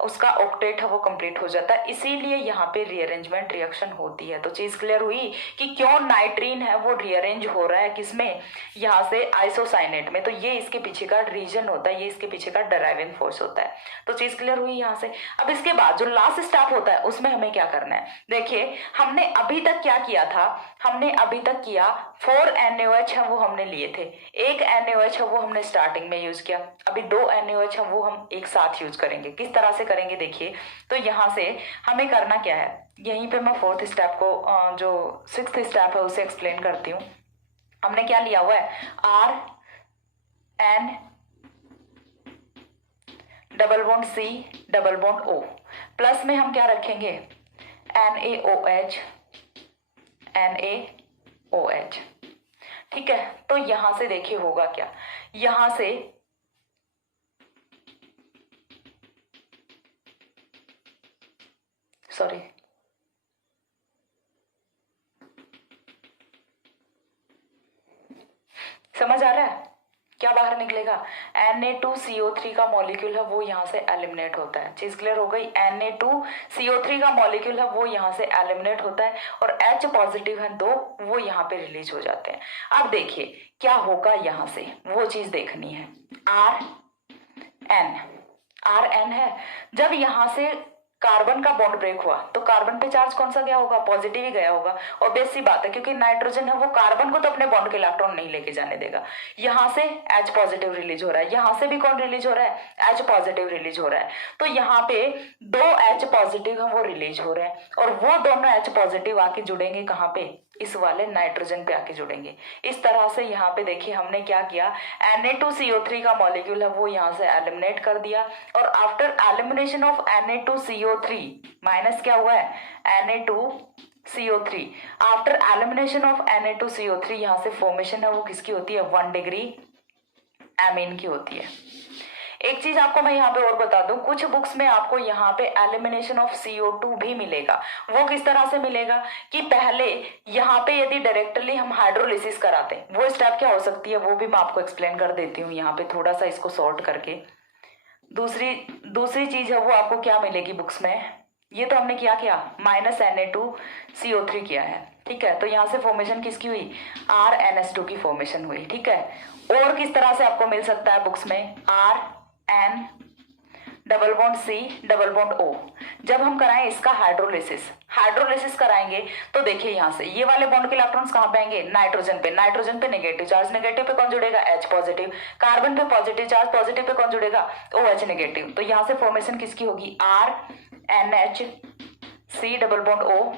उसका ऑक्टेट है वो कंप्लीट हो जाता है, इसीलिए यहाँ पे रीअरेंजमेंट रिएक्शन होती है। तो चीज क्लियर हुई कि क्यों नाइट्रीन है वो रीअरेंज हो रहा है किसमें, यहाँ से आइसोसाइनेट में। तो ये इसके पीछे का रीजन होता है, ये इसके पीछे का ड्राइविंग फोर्स होता है। तो चीज क्लियर हुई यहाँ से। अब इसके बाद जो लास्ट स्टेप होता है उसमें हमें क्या करना है, देखिए हमने अभी तक क्या किया था, हमने अभी तक किया 4 NaOH है वो हमने लिए थे, 1 NaOH है वो हमने स्टार्टिंग में यूज किया, अभी 2 NaOH है वो हम एक साथ यूज करेंगे। किस तरह से करेंगे देखिए, तो यहां से हमें करना क्या है, यहीं पे मैं 4th स्टेप को जो 6th स्टेप है उसे एक्सप्लेन करती हूँ। हमने क्या लिया हुआ है, RN double bond C double bond O, plus में हम क्या रखेंगे, NaOH NaOH, ठीक है। तो यहां से देखिए होगा क्या, यहां से सॉरी समझ आ रहा है क्या बाहर निकलेगा, Na2CO3 का मॉलिक्यूल है वो यहाँ से एलिमिनेट होता है। चीज क्लियर हो गई, Na2CO3 का मॉलिक्यूल है वो यहाँ से एलिमिनेट होता है और H पॉजिटिव है 2 वो यहाँ पे रिलीज हो जाते हैं। अब देखिए क्या होगा यहाँ से, वो चीज देखनी है। RN है, जब यहाँ से कार्बन का बॉन्ड ब्रेक हुआ तो कार्बन पे चार्ज कौन सा गया होगा, पॉजिटिव ही गया होगा। ऑब्वियस सी बात है क्योंकि नाइट्रोजन है वो कार्बन को तो अपने बॉन्ड के इलेक्ट्रॉन नहीं लेके जाने देगा। यहां से H पॉजिटिव रिलीज हो रहा है, यहां से भी कौन रिलीज हो रहा है, H पॉजिटिव रिलीज हो रहा है। तो यहाँ पे 2 H पॉजिटिव है वो रिलीज हो रहे हैं और वो दोनों H पॉजिटिव आके जुड़ेंगे कहाँ पे, इस वाले नाइट्रोजन पे आके जुड़ेंगे। इस तरह से यहाँ पे देखिए हमने क्या किया, Na2CO3 का मॉलिक्यूल है वो यहाँ से एलिमिनेट कर दिया और after elimination of Na2CO3 minus क्या हुआ है, Na2CO3। After elimination of Na2CO3 यहाँ से फॉर्मेशन है वो किसकी होती है, 1 डिग्री एमीन की होती है। एक चीज आपको मैं यहाँ पे और बता दूं, कुछ बुक्स में आपको यहाँ पे एलिमिनेशन ऑफ CO2 भी मिलेगा। वो किस तरह से मिलेगा कि पहले यहाँ पे यदि डायरेक्टली हम हाइड्रोलिसिस कराते हैं, वो स्टेप क्या हो सकती है वो भी मैं आपको एक्सप्लेन कर देती हूँ यहाँ पे थोड़ा सा इसको सॉर्ट करके। दूसरी चीज है वो आपको क्या मिलेगी बुक्स में, ये तो हमने क्या किया, -Na2CO3 किया है, ठीक है। तो यहाँ से फॉर्मेशन किसकी हुई, RNS2 की फॉर्मेशन हुई, ठीक है। और किस तरह से आपको मिल सकता है बुक्स में, RN double bond C double bond O। जब हम कराएं इसका हाइड्रोलिसिस कराएंगे तो देखिए यहाँ से ये वाले बॉन्ड के इलेक्ट्रॉन्स कहाँ पे आएंगे, नाइट्रोजन पे नेगेटिव चार्ज, नेगेटिव पे कौन जुड़ेगा, H पॉजिटिव, कार्बन पे पॉजिटिव चार्ज, पॉजिटिव पे कौन जुड़ेगा, OH नेगेटिव। तो यहाँ से फॉर्मेशन किसकी होगी, RNH C double bond O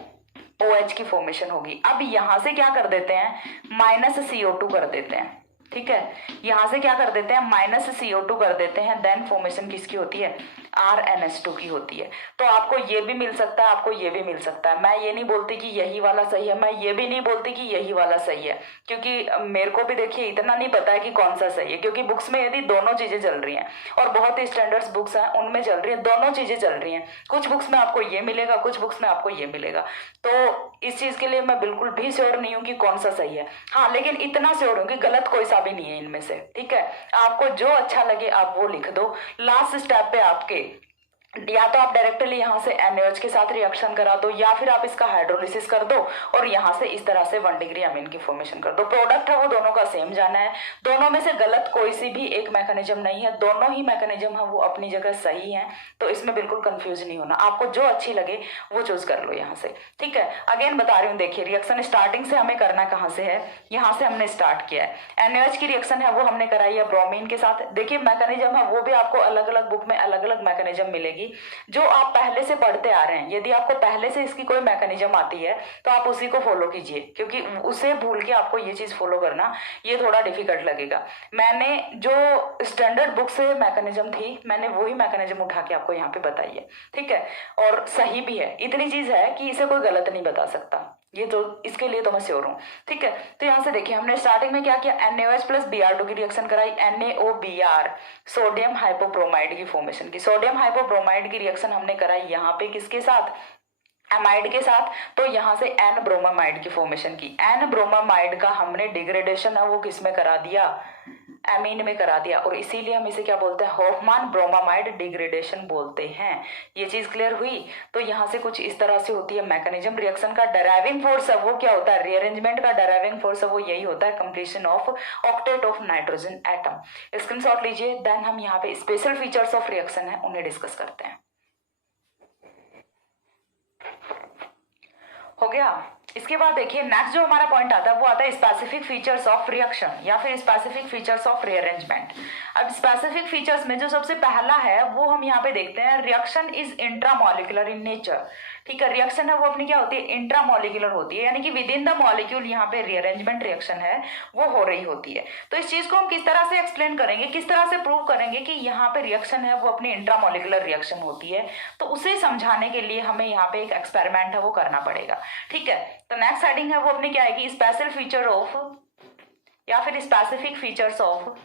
OH की फॉर्मेशन होगी। अब यहां से क्या कर देते हैं, -CO2 कर देते हैं, ठीक है। यहां से क्या कर देते हैं, -CO2 कर देते हैं, देन फॉर्मेशन किसकी होती है, RNH2 की होती है। तो आपको ये भी मिल सकता है, आपको ये भी मिल सकता है। मैं ये नहीं बोलती कि यही वाला सही है, मैं ये भी नहीं बोलती कि यही वाला सही है, क्योंकि मेरे को भी देखिए इतना नहीं पता है कि कौन सा सही है, क्योंकि बुक्स में यदि दोनों चीजें चल रही हैं और बहुत ही स्टैंडर्ड्स बुक्स हैं उनमें चल रही है, दोनों चीजें चल रही हैं, कुछ बुक्स में आपको ये मिलेगा, कुछ बुक्स में आपको ये मिलेगा। तो इस चीज के लिए मैं बिल्कुल भी श्योर नहीं हूं कि कौन सा सही है, हाँ लेकिन इतना श्योर हूं कि गलत कोई सा भी नहीं है इनमें से, ठीक है। आपको जो अच्छा लगे आप वो लिख दो। लास्ट स्टेप पे आपके या तो आप डायरेक्टली यहाँ से NaOH के साथ रिएक्शन करा दो, या फिर आप इसका हाइड्रोलिसिस कर दो और यहाँ से इस तरह से 1 डिग्री अमीन की फॉर्मेशन कर दो। प्रोडक्ट है वो दोनों का सेम जाना है, दोनों में से गलत कोई सी भी एक मैकेनिज्म नहीं है, दोनों ही मैकेनिज्म है वो अपनी जगह सही है। तो इसमें बिल्कुल कंफ्यूज नहीं होना, आपको जो अच्छी लगे वो चूज कर लो यहाँ से, ठीक है। अगेन बता रही हूँ, देखिए रिएक्शन स्टार्टिंग से हमें करना कहाँ से है, यहाँ से हमने स्टार्ट किया है। NaOH की रिएक्शन है वो हमने कराई है ब्रोमीन के साथ। देखिए मैकेनिज्म है वो भी आपको अलग अलग बुक में अलग अलग मैकेनिज्म मिलेगी जो आप पहले से पढ़ते आ रहे हैं। यदि आपको पहले से इसकी कोई मैकेनिज्म आती है तो आप उसी को फॉलो कीजिए, क्योंकि उसे भूल के आपको ये चीज फॉलो करना ये थोड़ा डिफिकल्ट लगेगा। मैंने जो स्टैंडर्ड बुक से मैकेनिज्म थी मैंने वही मैकेनिज्म उठा के आपको यहाँ पे बताई है, ठीक है। और सही भी है, इतनी चीज है कि इसे कोई गलत नहीं बता सकता, ये तो इसके लिए तो मैं श्योर हूँ, ठीक है। तो यहाँ से देखिए हमने स्टार्टिंग में क्या किया, NaOH प्लस Br2 की रिएक्शन कराई, NaOBr सोडियम हाइपोब्रोमाइड की फॉर्मेशन की। सोडियम हाइपोब्रोमाइड की रिएक्शन हमने कराई यहाँ पे किसके साथ, एमाइड के साथ। तो यहाँ से N ब्रोमामाइड की फॉर्मेशन की। N ब्रोमामाइड का हमने डिग्रेडेशन है वो किस में करा दिया, एमीन में करा दिया, और इसीलिए हम इसे क्या बोलते हैं, हॉफमान ब्रोमामाइड डिग्रेडेशन बोलते हैं। ये चीज क्लियर हुई। तो यहाँ से कुछ इस तरह से होती है मैकेनिज्म। रिएक्शन का डराइविंग फोर्स है वो क्या होता है, रीअरेंजमेंट का डराइविंग फोर्स है वो यही होता है, completion of octet of nitrogen atom. Screenshot लीजिए, देन हम यहाँ पे स्पेशल फीचर्स ऑफ रिएक्शन है उन्हें डिस्कस करते हैं। हो गया। इसके बाद देखिए नेक्स्ट जो हमारा पॉइंट आता है वो आता है स्पेसिफिक फीचर्स ऑफ रिएक्शन या फिर स्पेसिफिक फीचर्स ऑफ रीअरेंजमेंट। अब स्पेसिफिक फीचर्स में जो सबसे पहला है वो हम यहाँ पे देखते हैं, reaction is intramolecular in nature, ठीक है। रिएक्शन है वो अपनी क्या होती है, इंट्रामॉलिक्यूलर होती है, यानी कि विद इन द मॉलिक्यूल यहाँ पे रीअरेंजमेंट रिएक्शन है वो हो रही होती है। तो इस चीज को हम किस तरह से एक्सप्लेन करेंगे, किस तरह से प्रूव करेंगे कि यहाँ पे रिएक्शन है वो अपनी इंट्रामॉलिक्यूलर रिएक्शन होती है, तो उसे समझाने के लिए हमें यहाँ पे एक एक्सपेरिमेंट है वो करना पड़ेगा, ठीक है। तो नेक्स्ट हेडिंग है वो अपनी क्या आएगी, स्पेशल फीचर ऑफ या फिर specific features of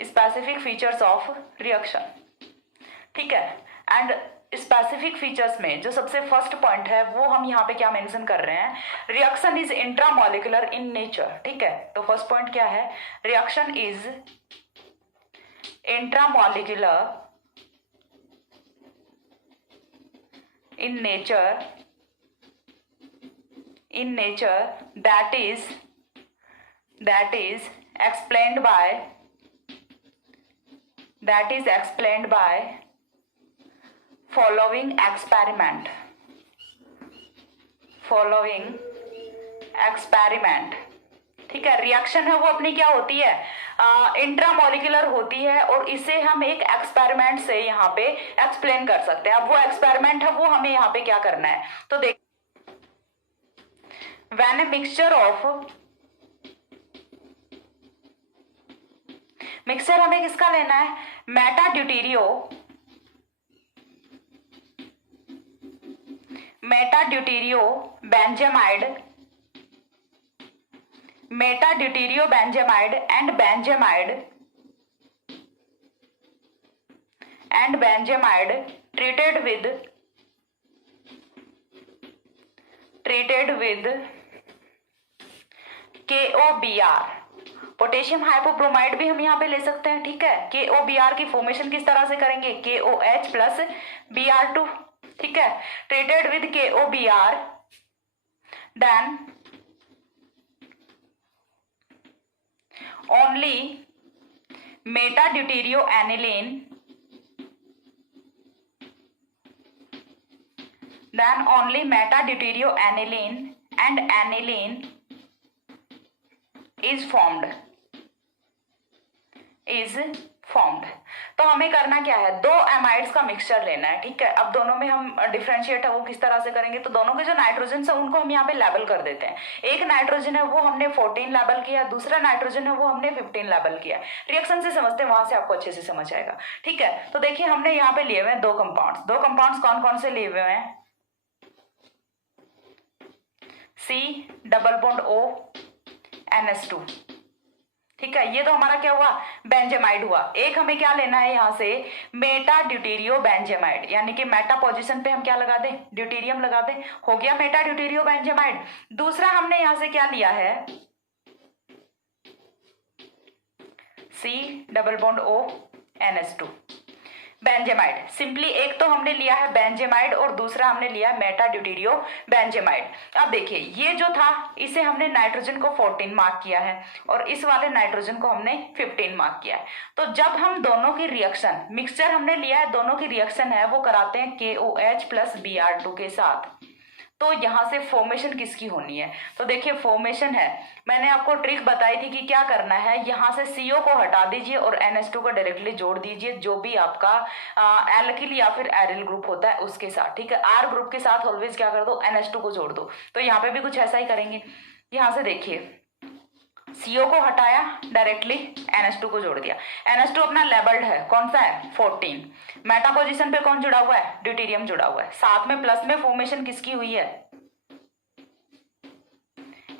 specific features of reaction, ठीक है। एंड स्पेसिफिक फीचर्स में जो सबसे फर्स्ट पॉइंट है वो हम यहाँ पे क्या मेंशन कर रहे हैं, reaction is intramolecular in nature, ठीक है। तो फर्स्ट पॉइंट क्या है, reaction is intramolecular in nature that is explained by following experiment, ठीक है। रिएक्शन है वो अपनी क्या होती है, इंट्रामॉलिक्यूलर होती है और इसे हम एक एक्सपेरिमेंट से यहाँ पे एक्सप्लेन कर सकते हैं। अब वो एक्सपेरिमेंट है वो हमें यहाँ पे क्या करना है, तो देख, व्हेन ए मिक्सचर हमें किसका लेना है, meta deuterio benzamide and benzamide treated with KOBr potassium hypobromide भी हम यहाँ पे ले सकते हैं, ठीक है। KOBr की फॉर्मेशन किस तरह से करेंगे, KOH प्लस Br2, ठीक है, treated with KOBr, then only meta deuterio aniline, then only meta-deuterioaniline and aniline is formed. तो हमें करना क्या है, दो एमाइड्स का मिक्सचर लेना है, ठीक है। अब दोनों में हम डिफरेंशिएट है वो किस तरह से करेंगे, तो दोनों के जो नाइट्रोजन है उनको हम यहाँ पे लेबल कर देते हैं। एक नाइट्रोजन है वो हमने 14 लेबल किया, दूसरा नाइट्रोजन है वो हमने 15 लेबल किया। रिएक्शन से समझते हैं, वहां से आपको अच्छे से समझ आएगा, ठीक है। तो देखिए हमने यहाँ पे लिए हुए हैं दो कंपाउंड्स कौन कौन से लिए हुए हैं, C double bond O NH2, ठीक है। ये तो हमारा क्या हुआ, बेंजेमाइड हुआ। एक हमें क्या लेना है यहाँ से, मेटा ड्यूटेरियो बेंजेमाइड, यानी कि मेटा पोजीशन पे हम क्या लगा दें, ड्यूटेरियम लगा दें, हो गया मेटा ड्यूटेरियो बेंजेमाइड। दूसरा हमने यहाँ से क्या लिया है, C double bond O NH2 benzamide. Simply एक तो हमने लिया है बेंजेमाइड और दूसरा हमने लिया मेटा ड्यूटेरियो बेंजेमाइड। अब देखिए ये जो था इसे हमने नाइट्रोजन को 14 मार्क किया है और इस वाले नाइट्रोजन को हमने 15 मार्क किया है। तो जब हम दोनों की रिएक्शन, मिक्सचर हमने लिया है, दोनों की रिएक्शन है वो कराते हैं KOH प्लस Br2 के साथ, तो यहां से फॉर्मेशन किसकी होनी है, तो देखिए फॉर्मेशन है, मैंने आपको ट्रिक बताई थी कि क्या करना है, यहां से CO को हटा दीजिए और NH2 को डायरेक्टली जोड़ दीजिए जो भी आपका एल्किल या फिर एरिल ग्रुप होता है उसके साथ, ठीक है। R ग्रुप के साथ ऑलवेज क्या कर दो, NH2 को जोड़ दो। तो यहाँ पे भी कुछ ऐसा ही करेंगे, यहां से देखिए CO को हटाया, डायरेक्टली NH2 को जोड़ दिया। NH2 अपना लेबल्ड है, कौन सा है, 14। मेटा पोजीशन पे कौन जुड़ा हुआ है, ड्यूटेरियम जुड़ा हुआ है, साथ में प्लस में फॉर्मेशन किसकी हुई है,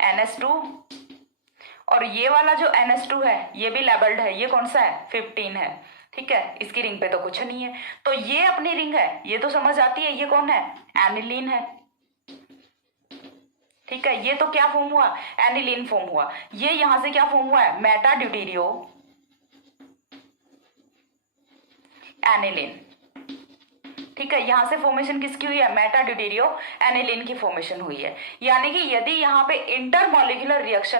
NH2, और ये वाला जो NH2 है ये भी लेबल्ड है, ये कौन सा है, 15 है, ठीक है। इसकी रिंग पे तो कुछ नहीं है, तो ये अपनी रिंग है, ये तो समझ आती है, ये कौन है, एनिलीन है, ठीक है। ये तो क्या फॉर्म हुआ, एनिलीन फॉर्म हुआ। ये यहां से क्या फॉर्म हुआ है, मेटा ड्यूटेरियो एनिलीन, ठीक है। यहां से फॉर्मेशन किसकी हुई है, मेटा ड्यूटेरियो एनिलीन की फॉर्मेशन हुई है। यानी कि यदि यहाँ पे इंटरमॉलिक्यूलर रिएक्शन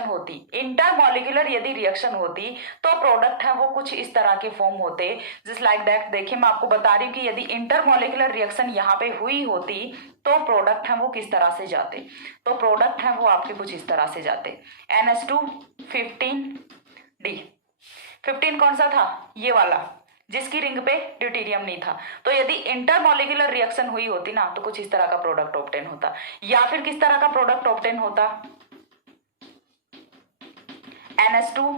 यदि रिएक्शन होती तो प्रोडक्ट है वो कुछ इस तरह के फॉर्म होते, जस्ट लाइक दैट। देखिए मैं आपको बता रही हूँ कि यदि इंटरमॉलिक्यूलर रिएक्शन यहाँ पे हुई होती तो प्रोडक्ट है वो किस तरह से जाते, तो प्रोडक्ट है वो आपके कुछ इस तरह से जाते, NH2 15D, 15 कौन सा था, ये वाला जिसकी रिंग पे ड्यूटेरियम नहीं था। तो यदि इंटरमॉलिक्यूलर रिएक्शन हुई होती ना तो कुछ इस तरह का प्रोडक्ट ऑब्टेन होता, या फिर किस तरह का प्रोडक्ट ऑब्टेन होता, NH2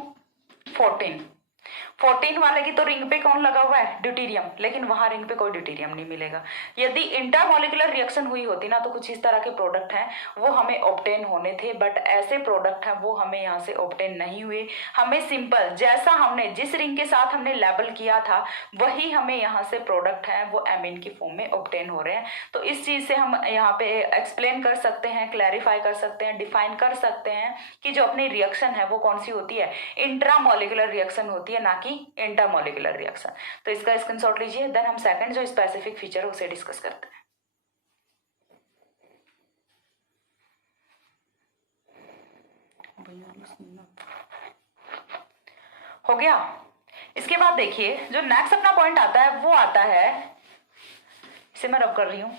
14 वाले की तो रिंग पे कौन लगा हुआ है, ड्यूटेरियम, लेकिन वहां रिंग पे कोई ड्यूटेरियम नहीं मिलेगा। यदि इंटरमॉलिक्यूलर रिएक्शन हुई होती ना तो कुछ इस तरह के प्रोडक्ट हैं वो हमें ऑब्टेन होने थे, बट ऐसे प्रोडक्ट हैं वो हमें यहाँ से ऑब्टेन नहीं हुए। हमें सिंपल जैसा हमने जिस रिंग के साथ हमने लेबल किया था वही हमें यहाँ से प्रोडक्ट है वो एमीन की फॉर्म में ऑब्टेन हो रहे हैं। तो इस चीज से हम यहाँ पे एक्सप्लेन कर सकते हैं, क्लैरिफाई कर सकते हैं, डिफाइन कर सकते हैं कि जो अपनी रिएक्शन है वो कौन सी होती है, इंट्रामॉलिक्यूलर रिएक्शन होती है, ना कि इंटरमॉलिक्यूलर रिएक्शन। तो इसका स्क्रीनशॉट लीजिए, देन हम सेकंड जो स्पेसिफिक फीचर है उसे डिस्कस करते हैं। हो गया। इसके बाद देखिए जो नेक्स्ट अपना पॉइंट आता है वो आता है, इसे मैं रब कर रही हूं।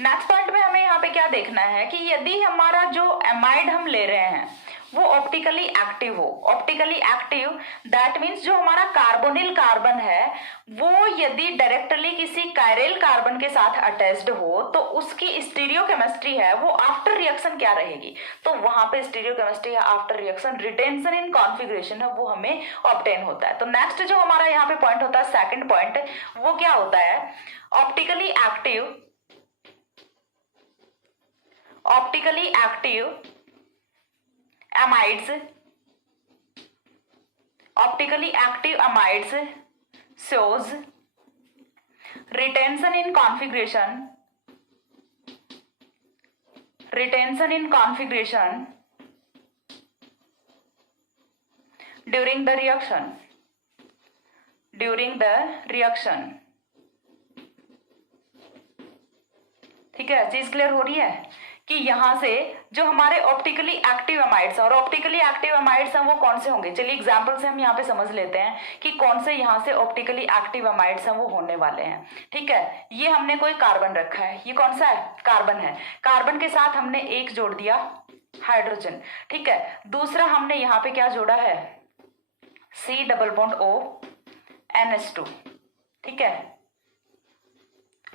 नेक्स्ट पॉइंट में हमें यहाँ पे क्या देखना है कि यदि हमारा जो एमाइड हम ले रहे हैं वो ऑप्टिकली एक्टिव हो, ऑप्टिकली एक्टिव दैट मीन्स जो हमारा कार्बोनिल कार्बन है वो यदि डायरेक्टली किसी कायरल कार्बन के साथ अटैच्ड हो तो उसकी स्टीरियोकेमिस्ट्री है वो आफ्टर रिएक्शन क्या रहेगी, तो वहां पे स्टीरियोकेमिस्ट्री या after reaction retention in configuration है वो हमें ऑब्टेन होता है। तो नेक्स्ट जो हमारा यहाँ पे पॉइंट होता है, सेकंड पॉइंट, वो क्या होता है, optically active amides shows retention in configuration during the reaction, during the reaction. ठीक है, चीज क्लियर हो रही है कि यहां से जो हमारे ऑप्टिकली एक्टिव अमाइड्स और ऑप्टिकली एक्टिव अमाइड्स हैं वो कौन से होंगे। चलिए एग्जांपल से हम यहाँ पे समझ लेते हैं कि कौन से यहाँ से ऑप्टिकली एक्टिव अमाइड्स हैं वो होने वाले हैं। ठीक है, ये हमने कोई कार्बन रखा है, ये कौन सा है, कार्बन है। कार्बन के साथ हमने एक जोड़ दिया हाइड्रोजन। ठीक है, दूसरा हमने यहाँ पे क्या जोड़ा है, C double bond O NH2। ठीक है,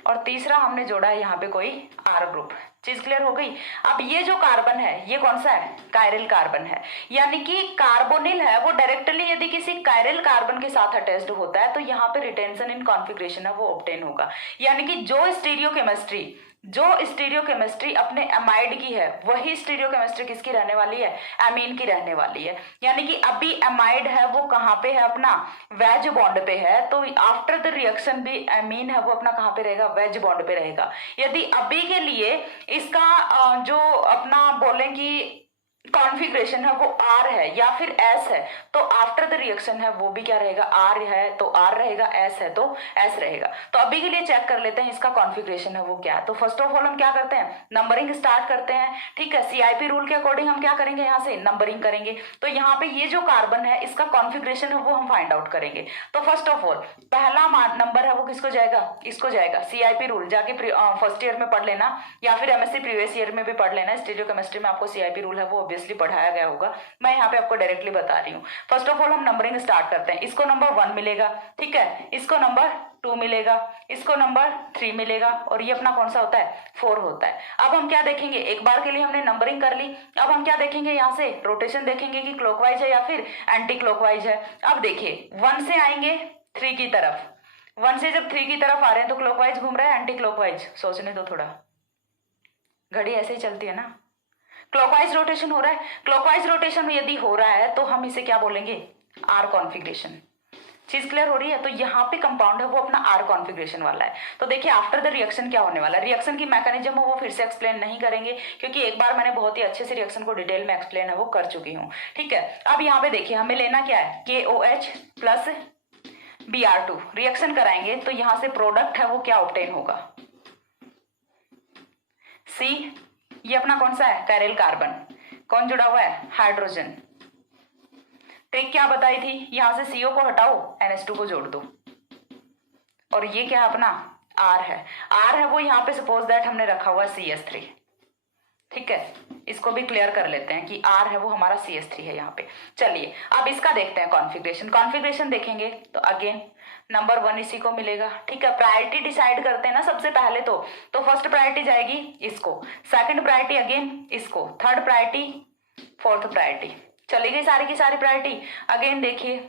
और तीसरा हमने जोड़ा है यहाँ पे कोई R ग्रुप। चीज क्लियर हो गई। अब ये जो कार्बन है ये कौन सा है, कायरल कार्बन है। यानी कि कार्बोनिल है वो डायरेक्टली यदि किसी कायरल कार्बन के साथ अटैच्ड होता है तो यहाँ पे रिटेंशन इन कॉन्फ़िगरेशन है वो ऑब्टेन होगा। यानी कि जो स्टीरियोकेमिस्ट्री अपने अमाइड की है वही स्टीरियोकेमिस्ट्री किसकी रहने वाली है, एमीन की रहने वाली है। यानी कि अभी अमाइड है वो कहाँ पे है, अपना वेज बॉन्ड पे है, तो आफ्टर द रिएक्शन भी एमीन है वो अपना कहाँ पे रहेगा, वेज बॉन्ड पे रहेगा। यदि अभी के लिए इसका जो अपना बोले कि कॉन्फ़िगरेशन है वो R है या फिर S है, तो आफ्टर द रिएक्शन है वो भी क्या रहेगा, R है तो R रहेगा, S है तो S रहेगा। तो अभी के लिए चेक कर लेते हैं इसका कॉन्फ़िगरेशन है वो क्या है। तो फर्स्ट ऑफ ऑल हम क्या करते हैं, नंबरिंग स्टार्ट करते हैं। ठीक है, CIP रूल के अकॉर्डिंग हम क्या करेंगे, यहाँ से नंबरिंग करेंगे। तो यहाँ पे ये जो कार्बन है इसका कॉन्फ़िगरेशन है वो हम फाइंड आउट करेंगे। तो फर्स्ट ऑफ ऑल पहला नंबर है वो किसको जाएगा, इसको जाएगा। CIP रूल जाके फर्स्ट ईयर में पढ़ लेना या फिर MSc प्रीवियस ईयर में भी पढ़ लेना। स्टीरियोकेमिस्ट्री में आपको CIP रूल है वो ऑब्वियसली पढ़ाया गया होगा, मैं यहाँ पे आपको डायरेक्टली बता रही हूँ। फर्स्ट ऑफ ऑल हम नंबरिंग स्टार्ट करते हैं। इसको नंबर 1 मिलेगा, ठीक है, इसको नंबर 2 मिलेगा, इसको नंबर 3 मिलेगा और ये अपना कौन सा होता है, 4 होता है। अब हम क्या देखेंगे, एक बार के लिए हमने नंबरिंग कर ली, अब हम क्या देखेंगे, यहाँ से रोटेशन देखेंगे कि क्लॉकवाइज है या फिर एंटी क्लॉकवाइज है। अब देखिए 1 से आएंगे 3 की तरफ, 1 से जब 3 की तरफ आ रहे हैं तो क्लॉकवाइज घूम रहा है, एंटी क्लॉकवाइज, सोचने दो थोड़ा, घड़ी ऐसे ही चलती है ना। क्लॉकवाइज रोटेशन हो रहा है, क्लॉकवाइज रोटेशन यदि हो रहा है तो हम इसे क्या बोलेंगे, R कॉन्फ़िगरेशन। चीज क्लियर हो रही है। तो यहाँ पे कंपाउंड है वो अपना R कॉन्फ़िगरेशन वाला है। तो देखिए आफ्टर द रिएक्शन क्या होने वाला है, रिएक्शन की मैकेनिज्म है वो फिर से एक्सप्लेन नहीं करेंगे क्योंकि एक बार मैंने बहुत ही अच्छे से रिएक्शन को डिटेल में एक्सप्लेन है वो कर चुकी हूँ। ठीक है, अब यहाँ पे देखिए हमें लेना क्या है, KOH प्लस Br2 रिएक्शन कराएंगे तो यहाँ से प्रोडक्ट है वो क्या ऑब्टेन होगा, C, ये अपना कौन सा है, कायरल कार्बन, कौन जुड़ा हुआ है, हाइड्रोजन। ट्रिक क्या बताई थी, यहां से CO को हटाओ, NH2 को जोड़ दो, और ये क्या अपना R है, R है वो यहाँ पे सपोज दैट हमने रखा हुआ CS3। ठीक है, इसको भी क्लियर कर लेते हैं कि R है वो हमारा CS3 है यहाँ पे। चलिए अब इसका देखते हैं कॉन्फ़िगरेशन। कॉन्फ़िगरेशन देखेंगे तो अगेन नंबर 1 इसी को मिलेगा। ठीक है, प्रायोरिटी डिसाइड करते हैं ना सबसे पहले, तो फर्स्ट प्रायोरिटी जाएगी इसको, सेकंड प्रायोरिटी अगेन इसको, थर्ड प्रायोरिटी, फोर्थ प्रायोरिटी, चली गई सारी की सारी प्रायोरिटी। अगेन देखिए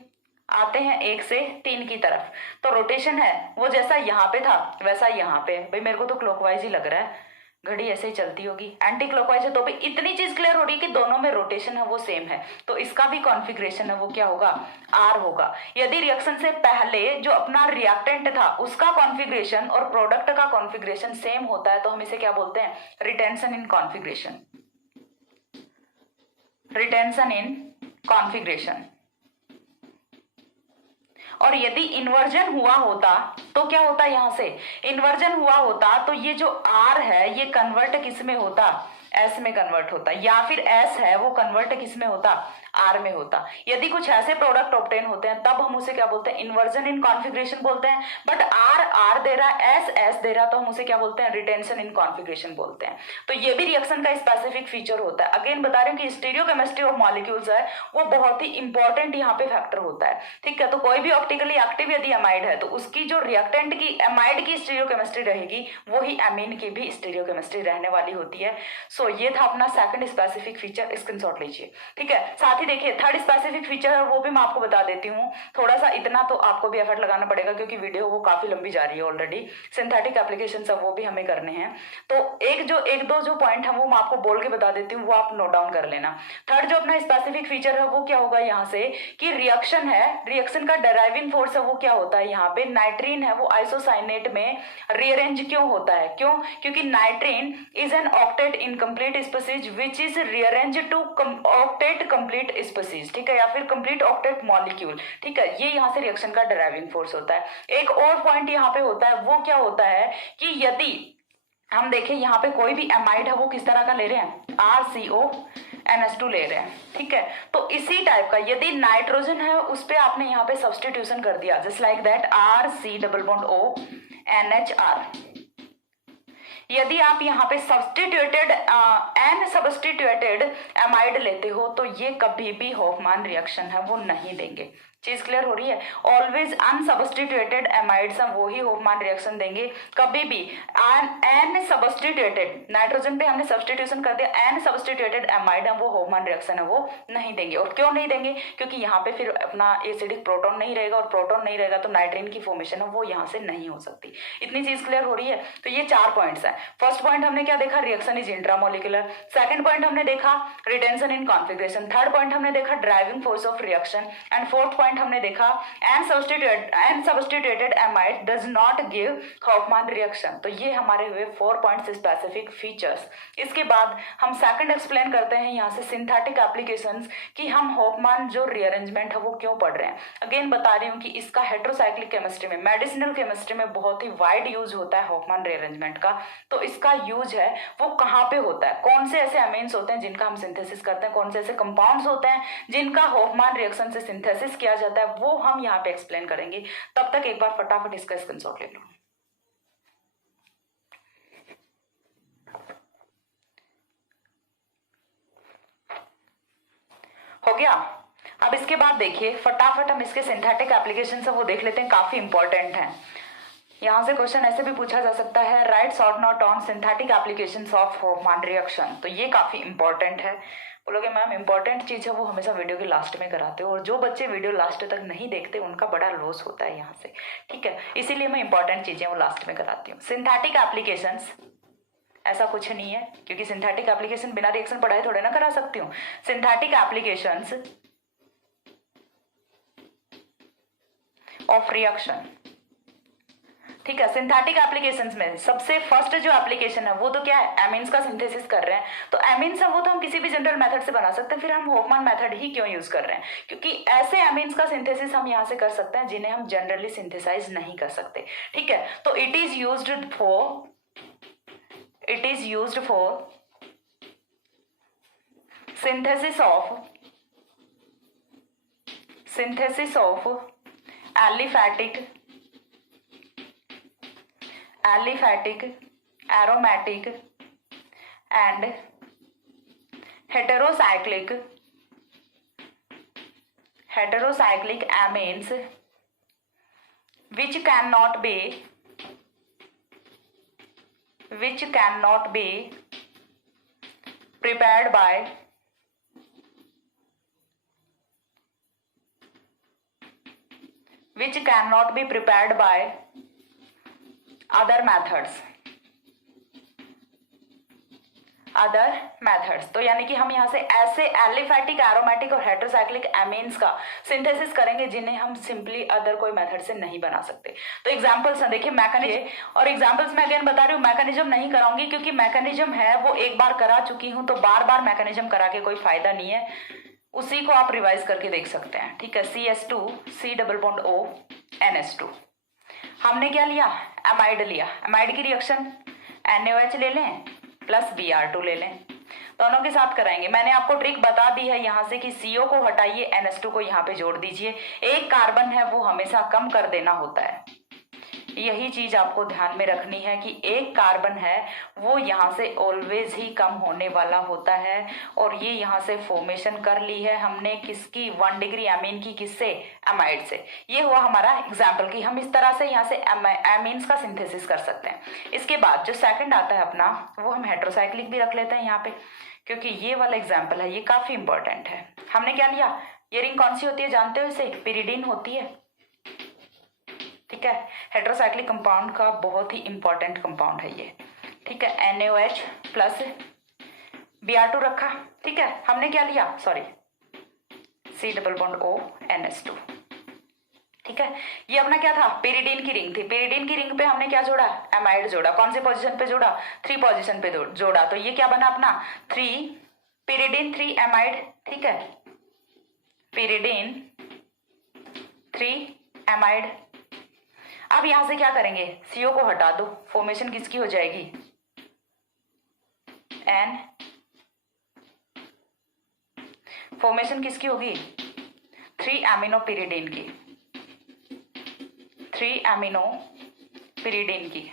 आते हैं 1 से 3 की तरफ, तो रोटेशन है वो जैसा यहाँ पे था वैसा यहाँ पे। भाई मेरे को तो क्लॉकवाइज ही लग रहा है, घड़ी ऐसे ही चलती होगी, एंटी क्लॉकवाइज है तो भी इतनी चीज क्लियर हो रही है कि दोनों में रोटेशन है वो सेम है, तो इसका भी कॉन्फ़िगरेशन है वो क्या होगा, R होगा। यदि रिएक्शन से पहले जो अपना रिएक्टेंट था उसका कॉन्फ़िगरेशन और प्रोडक्ट का कॉन्फ़िगरेशन सेम होता है तो हम इसे क्या बोलते हैं, retention in configuration, retention in configuration. और यदि इन्वर्जन हुआ होता तो क्या होता, यहां से इन्वर्जन हुआ होता तो ये जो R है ये कन्वर्ट किस में होता, S में कन्वर्ट होता, या फिर S है वो कन्वर्ट किस में होता, R में होता। यदि कुछ ऐसे प्रोडक्ट ऑब्टेन होते हैं तब हम उसे क्या बोलते हैं, इन्वर्जन इन कॉन्फ़िगरेशन बोलते हैं। बट R दे रहा है, S दे रहा है, तो हम उसे क्या बोलते हैं, रिटेंशन इन कॉन्फ़िगरेशन बोलते हैं। तो ये भी रिएक्शन का स्पेसिफिक फीचर होता है। अगेन बता रही हूँ कि स्टीरियोकेमिस्ट्री ऑफ मॉलिक्यूल्स है वो बहुत ही इंपॉर्टेंट यहाँ पे फैक्टर होता है। ठीक है, तो कोई भी ऑप्टिकली एक्टिव यदि अमाइड है तो उसकी जो रिएक्टेंट की अमाइड की स्टीरियोकेमिस्ट्री रहेगी वही अमीन की भी स्टीरियोकेमिस्ट्री रहने वाली होती है। सो ये था अपना सेकंड स्पेसिफिक फीचर, स्क्रीनशॉट लीजिए। ठीक है, साथ ही देखिए थर्ड स्पेसिफिक फीचर है वो भी मैं आपको बता देती हूँ। थोड़ा सा इतना तो आपको भी एफर्ट लगाना पड़ेगा क्योंकि वीडियो वो काफी लंबी जा रही है ऑलरेडी। सिंथेटिक एप्लीकेशन सब वो भी हमें करने हैं, तो एक दो जो पॉइंट है वो मैं आपको बोल के बता देती हूँ, वो आप नोट डाउन कर लेना। थर्ड जो अपना स्पेसिफिक फीचर है वो क्या होगा, यहाँ से कि रिएक्शन है, रिएक्शन का डेराइवेशन ड्राइविंग फोर्स है वो क्या होता है, यहाँ पे नाइट्रीन है वो आइसोसाइनेट में रीअरेंज क्यों होता है, क्यों, क्योंकि nitrene is an octet incomplete species which is rearrange to octet complete species, ठीक है, या फिर कंप्लीट ऑक्टेट मॉलिक्यूल, ठीक है, ये यहाँ से रिएक्शन का ड्राइविंग फोर्स होता है। एक और पॉइंट यहाँ पे होता है, वो क्या होता है कि यदि हम देखें यहाँ पे कोई भी एमाइड है वो किस तरह का ले रहे हैं, RCONH2 ले रहे हैं, ठीक है, तो इसी टाइप का यदि नाइट्रोजन है उस पे आपने यहाँ पे सब्सटीट्यूशन कर दिया, जस्ट लाइक दैट RC≡ONHR, यदि आप यहाँ पे सब्सटीट्यूटेड एन सब्सटीट्यूटेड एमाइड लेते हो तो ये कभी भी हॉफमान रिएक्शन है वो नहीं देंगे। चीज क्लियर हो रही है, ऑलवेज अनसब्स्टिट्यूटेड एमाइड्स हम वो ही हॉफमान रिएक्शन देंगे, कभी भी एन सब्स्टिट्यूटेड, नाइट्रोजन पे हमने सब्स्टिट्यूशन कर दिया, एन सब्स्टिट्यूटेड एमाइड हम वो हॉफमान रिएक्शन है वो नहीं देंगे। और क्यों नहीं देंगे, क्योंकि यहाँ पे फिर अपना एसिडिक प्रोटॉन नहीं रहेगा, और प्रोटॉन नहीं रहेगा तो नाइट्रीन की फॉर्मेशन है वो यहाँ से नहीं हो सकती। इतनी चीज क्लियर हो रही है। तो ये 4 पॉइंट्स है। फर्स्ट पॉइंट हमने क्या देखा, reaction is intramolecular. Second point हमने देखा retention in configuration. Third point हमने देखा driving force of reaction. And fourth point हमने देखा N substituted amide does not give Hofmann reaction. तो ये हमारे हुए 4 पॉइंट्स स्पेसिफिक फीचर्स। इसके बाद हम सेकंड एक्सप्लेन करते हैं यहाँ से सिंथेटिक एप्लीकेशंस कि हम हॉफमान जो रीअरेंजमेंट है वो क्यों पढ़ रहे हैं। अगेन बता रही हूँ कि इसका हेट्रोसाइक्लिक केमिस्ट्री में, मेडिसिनल केमिस्ट्री में बहुत ही वाइड यूज होता है हॉफमान रीअरेंजमेंट का। तो इसका यूज है वो कहाँ पे होता है, कौन से ऐसे अमीन्स होते हैं जिनका हम सिंथेसिस करते हैं, कौन से ऐसे कंपाउंड्स होते हैं जिनका हॉफमान रिएक्शन से सिंथेसिस किया जाता है, वो हम यहाँ पे एक्सप्लेन करेंगे। तब तक एक बार फटाफट इसका स्क्रीनशॉट ले लो। हो गया। अब इसके बाद देखिए फटाफट हम इसके सिंथेटिक एप्लीकेशन से वो देख लेते हैं, काफी इंपॉर्टेंट है। यहां से क्वेश्चन ऐसे भी पूछा जा सकता है, write short note on synthetic applications of Hofmann reaction. तो ये काफी इंपॉर्टेंट है। बोलोगे मैम इंपॉर्टेंट चीज है वो हमेशा वीडियो के लास्ट में कराते हो, और जो बच्चे वीडियो लास्ट तक नहीं देखते उनका बड़ा लॉस होता है यहाँ से, ठीक है, इसीलिए मैं इंपॉर्टेंट चीजें वो लास्ट में कराती हूँ। सिंथेटिक एप्लीकेशंस ऐसा कुछ नहीं है, क्योंकि सिंथेटिक एप्लीकेशन बिना रिएक्शन पढ़ाए थोड़े ना करा सकती हूँ। सिंथेटिक एप्लीकेशंस ऑफ रिएक्शन, ठीक है। सिंथेटिक एप्लीकेशंस में सबसे फर्स्ट जो एप्लीकेशन है वो तो क्या है, एमीन्स का सिंथेसिस कर रहे हैं। तो एमीन्स है वो तो हम किसी भी जनरल मेथड से बना सकते हैं, फिर हम हॉफमान मेथड ही क्यों यूज कर रहे हैं, क्योंकि ऐसे एमीन्स का सिंथेसिस हम यहाँ से कर सकते हैं जिन्हें हम जनरली सिंथेसाइज नहीं कर सकते, ठीक है। तो it is used for synthesis of aliphatic, aromatic and heterocyclic amines which cannot be prepared by other methods। तो यानी कि हम यहाँ से ऐसे एलिफैटिक, एरोमेटिक और हेटेरोसाइक्लिक एमीन्स का सिंथेसिस करेंगे जिन्हें हम सिंपली अदर कोई मेथड से नहीं बना सकते। तो एग्जांपल्स हैं, देखिए मैकेनिज्म, और एग्जांपल्स मैं अगेन बता रही हूँ, मैकेनिज्म नहीं कराऊंगी क्योंकि मैकेनिज्म है वो एक बार करा चुकी हूँ, तो बार बार मैकेनिज्म करा के कोई फायदा नहीं है, उसी को आप रिवाइज करके देख सकते हैं, ठीक है। CS2 C≡ONH2 हमने क्या लिया, एमाइड लिया, एमाइड की रिएक्शन NaOH ले लें प्लस Br2 ले लें, दोनों के साथ कराएंगे। मैंने आपको ट्रिक बता दी है यहाँ से कि CO को हटाइए, NH2 को यहाँ पे जोड़ दीजिए, एक कार्बन है वो हमेशा कम कर देना होता है, यही चीज आपको ध्यान में रखनी है कि एक कार्बन है वो यहाँ से ऑलवेज ही कम होने वाला होता है। और ये यहाँ से फॉर्मेशन कर ली है हमने किसकी, 1 डिग्री एमीन की, किससे, एमाइड से। ये हुआ हमारा एग्जाम्पल कि हम इस तरह से यहाँ से एमीन्स का सिंथेसिस कर सकते हैं। इसके बाद जो सेकंड आता है अपना, वो हम हेट्रोसाइक्लिक भी रख लेते हैं यहाँ पे, क्योंकि ये वाला एग्जाम्पल है, ये काफी इंपॉर्टेंट है। हमने क्या लिया, ये रिंग कौन सी होती है जानते हो, इसे पिरिडीन होती है, ठीक है। हेट्रोसाइक्लिक कंपाउंड का बहुत ही इंपॉर्टेंट कंपाउंड है ये, ठीक है। NaOH प्लस Br2 रखा, ठीक है। हमने क्या लिया, सॉरी C≡ONH2, ठीक है, ये अपना क्या था, पेरिडीन की रिंग थी। पेरिडीन की रिंग पे हमने क्या जोड़ा, एमाइड जोड़ा। कौन सी पोजीशन पे जोड़ा, 3 पोजीशन पे जोड़ा। तो ये क्या बना अपना 3 पेरिडीन 3 एमाइड। ठीक है, पेरिडीन 3 एमाइड। अब यहां से क्या करेंगे, सीओ को हटा दो, फॉर्मेशन किसकी हो जाएगी, एन। फॉर्मेशन किसकी होगी, 3 एमिनो पेरिडीन की, 3 एमिनो पेरिडीन की।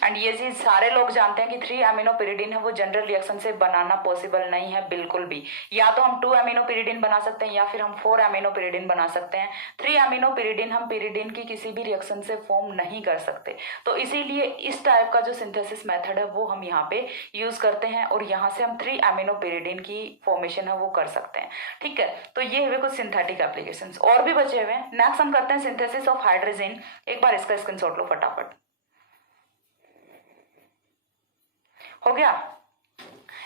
एंड ये चीज सारे लोग जानते हैं कि 3 एमिनो पेरिडीन है वो जनरल रिएक्शन से बनाना पॉसिबल नहीं है बिल्कुल भी। या तो हम 2 एमिनो पेरिडीन बना सकते हैं या फिर हम 4 एमिनो पेरिडीन बना सकते हैं। 3 एमिनो पेरिडीन हम पेरिडीन की किसी भी रिएक्शन से फॉर्म नहीं कर सकते। तो इसीलिए इस टाइप का जो सिंथेसिस मेथड है वो हम यहाँ पे यूज करते हैं और यहाँ से हम 3 एमिनो पेरिडीन की फॉर्मेशन है वो कर सकते हैं। ठीक है, तो ये हुए कुछ सिंथेटिक एप्लीकेशन, और भी बचे हुए हैं। नेक्स्ट हम करते हैं सिंथेसिस ऑफ हाइड्रोजन। एक बार इसका स्क्रीनशॉट लो फटाफट, हो गया।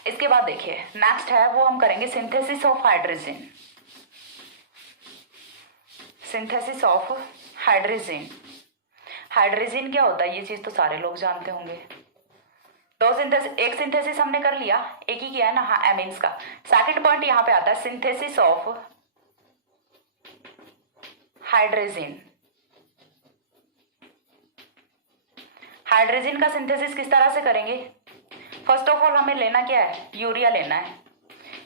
इसके बाद देखिए नेक्स्ट है वो हम करेंगे synthesis of hydrogen. Synthesis of hydrogen. Hydrogen क्या होता है ये चीज तो सारे लोग जानते होंगे। दो सिंथेसिस, एक सिंथेसिस हमने कर लिया, एक ही किया है ना, हाँ एमीन्स का। सेकंड पॉइंट यहां पे आता है सिंथेसिस ऑफ हाइड्रोजन। हाइड्रोजन का सिंथेसिस किस तरह से करेंगे, फर्स्ट ऑफ ऑल हमें लेना क्या है, यूरिया लेना है,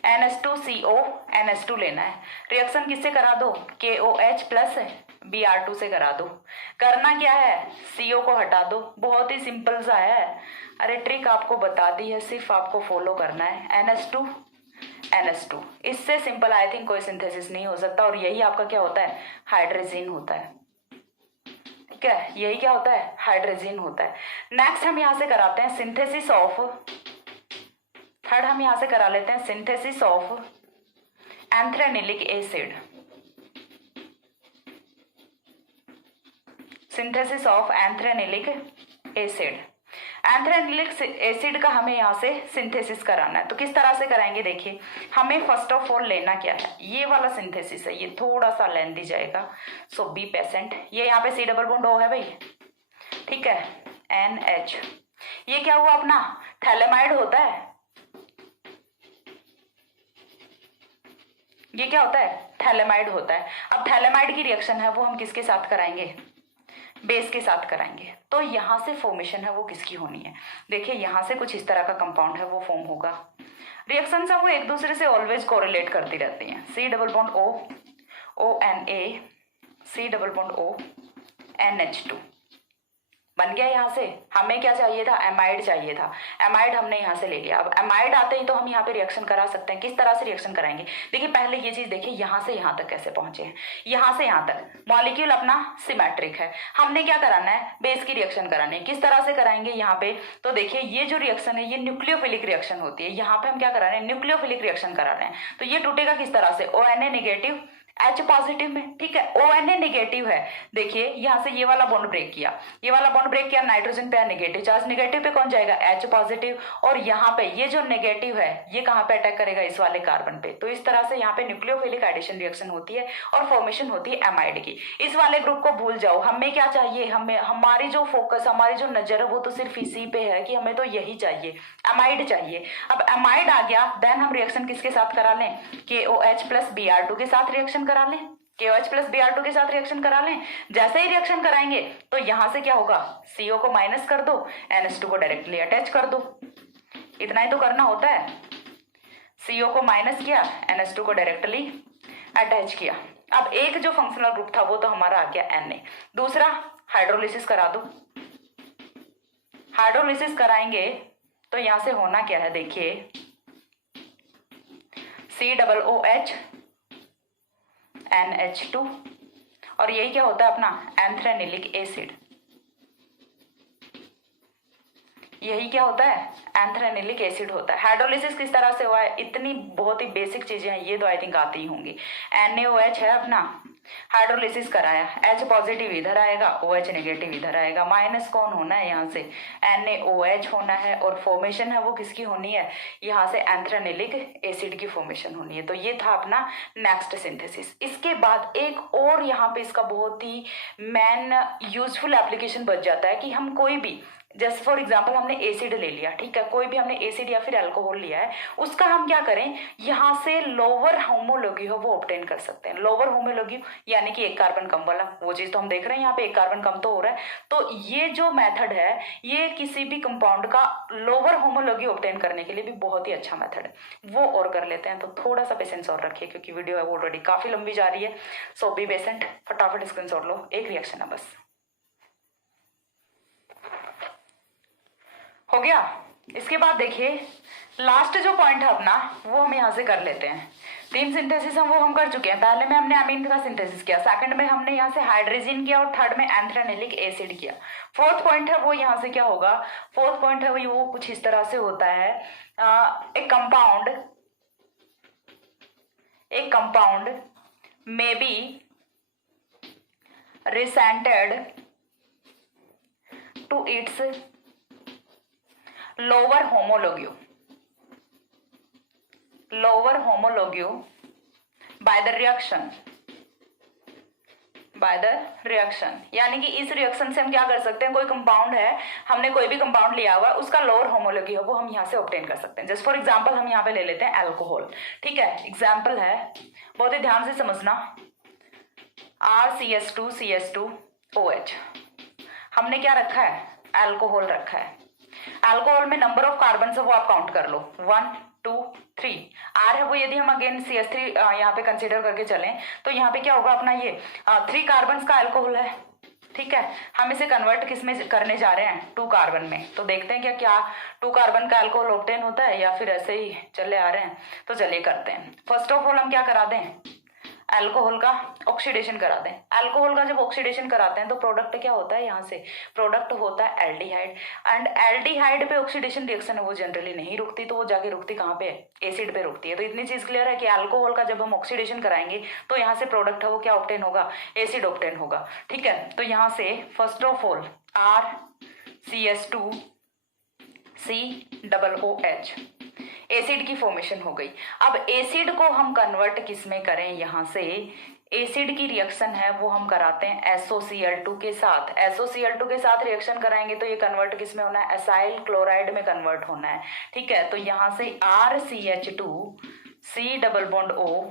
NH2CO NH2 लेना है। रिएक्शन किससे करा दो, KOH प्लस Br2 से करा दो। करना क्या है, CO को हटा दो, बहुत ही सिंपल सा है। अरे ट्रिक आपको बता दी है, सिर्फ आपको फॉलो करना है, NH2 NH2। इससे सिंपल आई थिंक कोई सिंथेसिस नहीं हो सकता। और यही आपका क्या होता है, हाइड्रोजन होता है। ठीक है, यही क्या होता है, हाइड्रोजन होता है। नेक्स्ट हम यहां से कराते हैं सिंथेसिस ऑफ, थर्ड हम यहां से करा लेते हैं synthesis of anthranilic acid. Synthesis of anthranilic acid. Anthranilic acid का हमें यहाँ से सिंथेसिस कराना है। तो किस तरह से कराएंगे, देखिए हमें फर्स्ट ऑफ ऑल लेना क्या है, ये वाला सिंथेसिस है, ये थोड़ा सा लेंदी जाएगा, सो बी पेसेंट। ये यहाँ पे C डबल बॉन्ड O है भाई, ठीक है, NH। ये क्या हुआ अपना, थैलेमाइड होता है। ये क्या होता है, थैलेमाइड होता है। अब थैलेमाइड की रिएक्शन है वो हम किसके साथ कराएंगे, बेस के साथ कराएंगे। तो यहां से फॉर्मेशन है वो किसकी होनी है, देखिए यहां से कुछ इस तरह का कंपाउंड है वो फॉर्म होगा। रिएक्शन है वो एक दूसरे से ऑलवेज कोरिलेट करती रहती हैं। C double bond O ONA, C double bond O NH2 बन गया। यहाँ से हमें क्या चाहिए था, एमाइड चाहिए था, एमाइड हमने यहाँ से ले लिया। अब एमाइड आते ही तो हम यहाँ पे रिएक्शन करा सकते हैं। किस तरह से रिएक्शन कराएंगे, देखिए पहले ये चीज देखिए, यहाँ से यहाँ तक कैसे पहुंचे हैं। यहाँ से यहाँ तक मॉलिक्यूल अपना सिमेट्रिक है, हमने क्या कराना है, बेस की रिएक्शन करानी है। किस तरह से कराएंगे यहाँ पे, तो देखिए ये जो रिएक्शन है ये न्यूक्लियोफिलिक रिएक्शन होती है। यहाँ पे हम क्या करा रहे हैं, न्यूक्लियोफिलिक रिएक्शन करा रहे हैं। तो ये टूटेगा किस तरह से, ONA नेगेटिव H पॉजिटिव में, ठीक है, ONA नेगेटिव है। देखिए यहां से ये वाला बॉन्ड ब्रेक किया, ये वाला बॉन्ड ब्रेक किया, नाइट्रोजन पे नेगेटिव चार्ज, नेगेटिव पे कौन जाएगा, H पॉजिटिव। और यहाँ पे ये जो नेगेटिव है ये कहाँ पे अटैक करेगा, इस वाले कार्बन पे। तो इस तरह से यहाँ पे न्यूक्लियोफिलिक एडिशन रिएक्शन होती है और फॉर्मेशन होती है एमाइड की। इस वाले ग्रुप को भूल जाओ, हमें क्या चाहिए, हमें हमारी जो फोकस, हमारी जो नजर है वो तो सिर्फ इसी पे है कि हमें तो यही चाहिए, एमाइड चाहिए। अब एमाइड आ गया, देन हम रिएक्शन किसके साथ करा लें, KOH प्लस Br2 के साथ रिएक्शन करा लें, KOH प्लस Br2 के साथ रिएक्शन करा लें। जैसे ही रिएक्शन कराएंगे तो यहां से क्या होगा, CO को माइनस कर दो, NH2 को डायरेक्टली अटैच कर दो। इतना ही तो करना होता है, CO को माइनस किया, NH2 को डायरेक्टली अटैच किया। अब एक जो फंक्शनल ग्रुप था वो तो हमारा आ गया Na। दूसरा हाइड्रोलिसिस करा दो। हाइड्रोलिसिस कराएंगे तो यहां से होना क्या है, देखिए COOH NH2 और यही क्या होता है अपना एंथ्रेनिलिक एसिड। यही क्या होता है, एंथ्रेनिलिक एसिड होता है। हाइड्रोलिसिस किस तरह से हुआ है, इतनी बहुत ही बेसिक चीजें हैं, ये तो आई थिंक आती ही होंगी। NaOH है अपना, हाइड्रोलिसिस कराया, H पॉजिटिव इधर आएगा, OH नेगेटिव इधर आएगा, माइनस कौन होना है यहाँ से, NaOH होना है, और फॉर्मेशन है वो किसकी होनी है, यहाँ से एंथ्रेनिलिक एसिड की फॉर्मेशन होनी है। तो ये था अपना नेक्स्ट सिंथेसिस। इसके बाद एक और यहाँ पे इसका बहुत ही मेन यूजफुल एप्लीकेशन बच जाता है कि हम कोई भी, जैसे फॉर एग्जाम्पल हमने एसिड ले लिया, ठीक है, कोई भी हमने एसिड या फिर अल्कोहल लिया है, उसका हम क्या करें, यहाँ से लोअर होमोलॉगी हो वो ऑब्टेन कर सकते हैं। लोअर होमोलॉगी यानी कि एक कार्बन कम वाला, वो चीज तो हम देख रहे हैं यहाँ पे एक कार्बन कम तो हो रहा है। तो ये जो मेथड है ये किसी भी कंपाउंड का लोअर होमोलॉगी ऑब्टेन करने के लिए भी बहुत ही अच्छा मेथड है, वो और कर लेते हैं। तो थोड़ा सा पेशेंस और रखिए क्योंकि वीडियो ऑलरेडी काफी लंबी जा रही है। सो बी पेशेंट, फटाफट स्क्रीनशॉट लो, एक रिएक्शन है बस, हो गया। इसके बाद देखिए लास्ट जो पॉइंट है अपना वो हम यहाँ से कर लेते हैं। 3 सिंथेसिस हम वो हम कर चुके हैं। पहले में हमने अमीन का सिंथेसिस किया, सेकंड में हमने यहाँ से हाइड्रोजन किया, और थर्ड में एंथ्रेनिलिक एसिड किया। फोर्थ पॉइंट है वो यहाँ से क्या होगा, फोर्थ पॉइंट है वो कुछ इस तरह से होता है, एक compound may be resented to its lower homologue by the reaction। यानी कि इस रिएक्शन से हम क्या कर सकते हैं, कोई कंपाउंड है, हमने कोई भी कंपाउंड लिया हुआ, उसका लोअर होमोलॉगी हो वो हम यहाँ से ऑब्टेन कर सकते हैं। जस्ट फॉर एग्जांपल हम यहाँ पे ले लेते हैं अल्कोहल, ठीक है, एग्जांपल है, बहुत ही ध्यान से समझना, RCH2CH2OH। हमने क्या रखा है, अल्कोहल रखा है। अल्कोहल में नंबर ऑफ कार्बन है वो आप काउंट कर लो, 1 2 3। R है वो, यदि हम अगेन CH3 यहाँ पे कंसीडर करके चलें तो यहाँ पे क्या होगा अपना, ये 3 कार्बन का अल्कोहल है, ठीक है। हम इसे कन्वर्ट किस में करने जा रहे हैं, 2 कार्बन में। तो देखते हैं क्या 2 कार्बन का अल्कोहल ऑब्टेन होता है या फिर ऐसे ही चले आ रहे हैं। तो चलिए करते हैं। फर्स्ट ऑफ ऑल हम क्या करा दें, अल्कोहल का ऑक्सीडेशन करा दें। अल्कोहल का जब ऑक्सीडेशन कराते हैं तो प्रोडक्ट क्या होता है, यहाँ से प्रोडक्ट होता है एल्डिहाइड। एंड एल्डिहाइड पे ऑक्सीडेशन रिएक्शन है वो जनरली नहीं रुकती, तो वो जाके रुकती कहाँ पे, एसिड पे रुकती है। तो इतनी चीज क्लियर है कि अल्कोहल का जब हम ऑक्सीडेशन कराएंगे तो यहाँ से प्रोडक्ट है वो क्या ऑब्टेन होगा, एसिड ऑब्टेन होगा, ठीक है। तो यहाँ से first of all RCH2COOH acid की फॉर्मेशन हो गई। अब एसिड को हम कन्वर्ट किस में करें, यहाँ से एसिड की रिएक्शन है वो हम कराते हैं SOCl2 के साथ। SOCl2 के साथ रिएक्शन कराएंगे तो ये कन्वर्ट किस में होना है, एसाइल क्लोराइड में कन्वर्ट होना है, ठीक है। तो यहाँ से RCH2C double bond O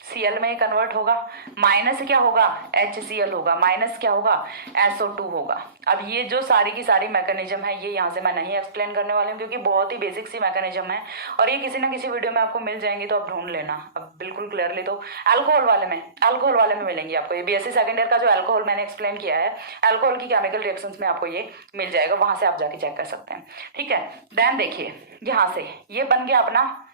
Cl में कन्वर्ट होगा, माइनस क्या होगा, HCl होगा, माइनस क्या होगा, SO2 होगा। अब ये जो सारी की सारी मैकेनिज्म है ये यहाँ से मैं नहीं एक्सप्लेन करने वाली हूँ क्योंकि बहुत ही बेसिक सी मैकेनिज्म है और ये किसी ना किसी वीडियो में आपको मिल जाएंगी, तो आप ढूंढ लेना। अब बिल्कुल क्लियरली तो अल्कोहल वाले में मिलेंगी आपको। ये BSc सेकेंड ईयर का जो अल्कोहल मैंने एक्सप्लेन किया है, अल्कोहल की केमिकल रिएक्शंस में आपको ये मिल जाएगा, वहां से आप जाके चेक कर सकते हैं, ठीक है। देन देखिए यहाँ से ये बन गया अपना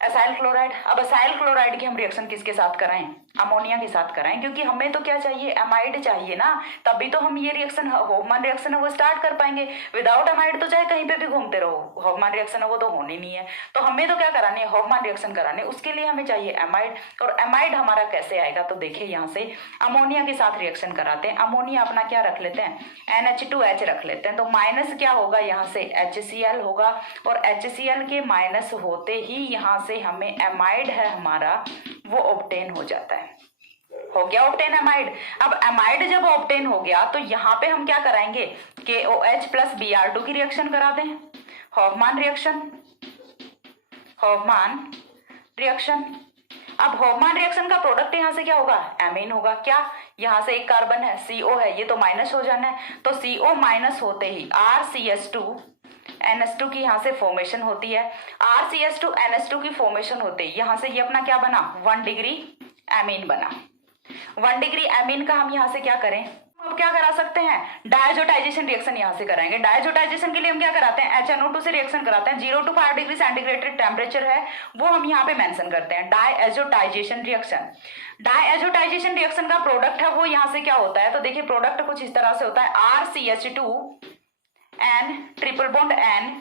एसाइल क्लोराइड। अब एसाइल क्लोराइड की हम रिएक्शन किसके साथ कराएं, अमोनिया के साथ कराएं, क्योंकि हमें तो क्या चाहिए, एमाइड चाहिए ना, तभी तो हम ये रिएक्शन हॉफमैन रिएक्शन है वो स्टार्ट कर पाएंगे। विदाउट एमाइड तो चाहे कहीं पे भी घूमते रहो, हॉफमैन रिएक्शन है वो तो होनी नहीं है। तो हमें तो क्या करानी है, हॉफमैन रिएक्शन कराने, उसके लिए हमें चाहिए एमाइड। और एमाइड हमारा कैसे आएगा, तो देखिए यहाँ से अमोनिया के साथ रिएक्शन कराते हैं। अमोनिया अपना क्या रख लेते हैं, NH2H रख लेते हैं। तो माइनस क्या होगा, यहाँ से HCl होगा, और HCl के माइनस होते ही यहाँ से हमें एमाइड है हमारा वो ऑब्टेन हो जाता है। हो गया ऑब्टेन एमाइड। अब एमाइड जब ऑब्टेन हो गया तो यहाँ पे हम क्या कराएंगे, KOH प्लस Br2 की रिएक्शन करा दें, हॉफमैन रिएक्शन। अब हॉफमैन रिएक्शन का प्रोडक्ट यहाँ से क्या होगा, एमीन होगा। क्या, यहाँ से एक कार्बन है, CO है, ये तो माइनस हो जाना है। तो CO माइनस होते ही RCH2NH2 की यहाँ से फॉर्मेशन होती है। RCH2NH2 की फॉर्मेशन होते ही यहाँ से ये अपना क्या बना, 1 डिग्री एमीन बना। 1 डिग्री एमीन का हम यहाँ से क्या करें, अब क्या करा सकते हैं, डायजोटाइजेशन रिएक्शन यहाँ से कराएंगे। डायजोटाइजेशन के लिए हम क्या कराते हैं, HNO2 से रिएक्शन कराते हैं। 0 to 5 डिग्री सेंटीग्रेड टेम्परेचर है वो हम यहाँ पे मेंशन करते हैं, डायजोटाइजेशन रिएक्शन। डायजोटाइजेशन रिएक्शन का प्रोडक्ट है वो यहाँ से क्या होता है, तो देखिए प्रोडक्ट कुछ इस तरह से होता है, RCH2 N triple bond N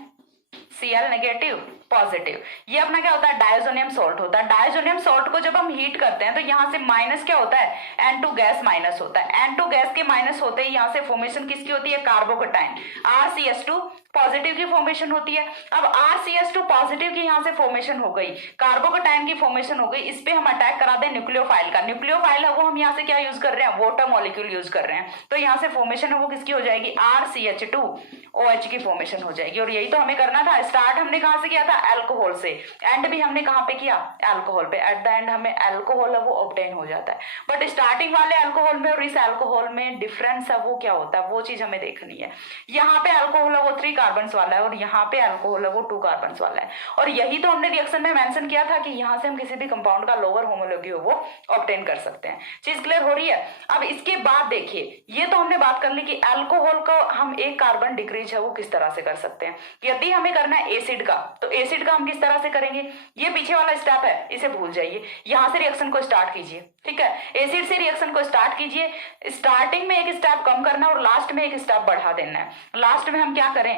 Cl negative positive. ये अपना क्या होता है, डायजोनियम सॉल्ट होता है। डायजोनियम सॉल्ट को जब हम हीट करते हैं तो यहाँ से माइनस क्या होता है, N2 गैस माइनस होता है। N2 गैस के माइनस होते ही यहाँ से फॉर्मेशन किसकी होती है, कार्बोकेटाइन RCH2 पॉजिटिव की फॉर्मेशन होती है। अब RCH2 पॉजिटिव की यहाँ से फॉर्मेशन हो गई, कार्बोकेटाइन की फॉर्मेशन हो गई। इस पे हम अटैक करा दें न्यूक्लियोफाइल का। न्यूक्लियोफाइल है वो हम यहाँ से क्या यूज कर रहे हैं, वाटर मॉलिक्यूल यूज कर रहे हैं। तो यहाँ से फॉर्मेशन है वो किसकी हो जाएगी, RCH2OH की फॉर्मेशन हो जाएगी। और यही तो हमें करना था। स्टार्ट हमने कहाँ से किया था, अल्कोहल से। एंड भी हमने कहाँ पे किया, अल्कोहल पे। एट द एंड हमें अल्कोहल है वो ऑब्टेन हो जाता है। बट स्टार्टिंग वाले अल्कोहल में और इस अल्कोहल में डिफरेंस है वो क्या होता है, वो चीज हमें देखनी है। यहाँ पे अल्कोहल है वो 3 कार्बन वाला है और यहाँ पे अल्कोहल है वो 2 कार्बन वाला है। और यही तो हमने रिएक्शन में मेंशन किया था कि यहाँ से हम किसी भी कंपाउंड का लोअर होमोलॉजी हो वो ऑब्टेन कर सकते हैं। चीज क्लियर हो रही है। अब इसके बाद देखिए, ये तो हमने बात कर ली कि अल्कोहल को हम 1 कार्बन डिक्रीज है वो किस तरह से कर सकते हैं। यदि हमें करना है एसिड का, तो एसिड का हम किस तरह से करेंगे, ये पीछे वाला स्टेप है इसे भूल जाइए। यहां से रिएक्शन को स्टार्ट कीजिए, ठीक है। एसिड से रिएक्शन को स्टार्ट कीजिए। स्टार्टिंग में एक स्टेप कम करना और लास्ट में एक स्टेप बढ़ा देना है। लास्ट में हम क्या करें,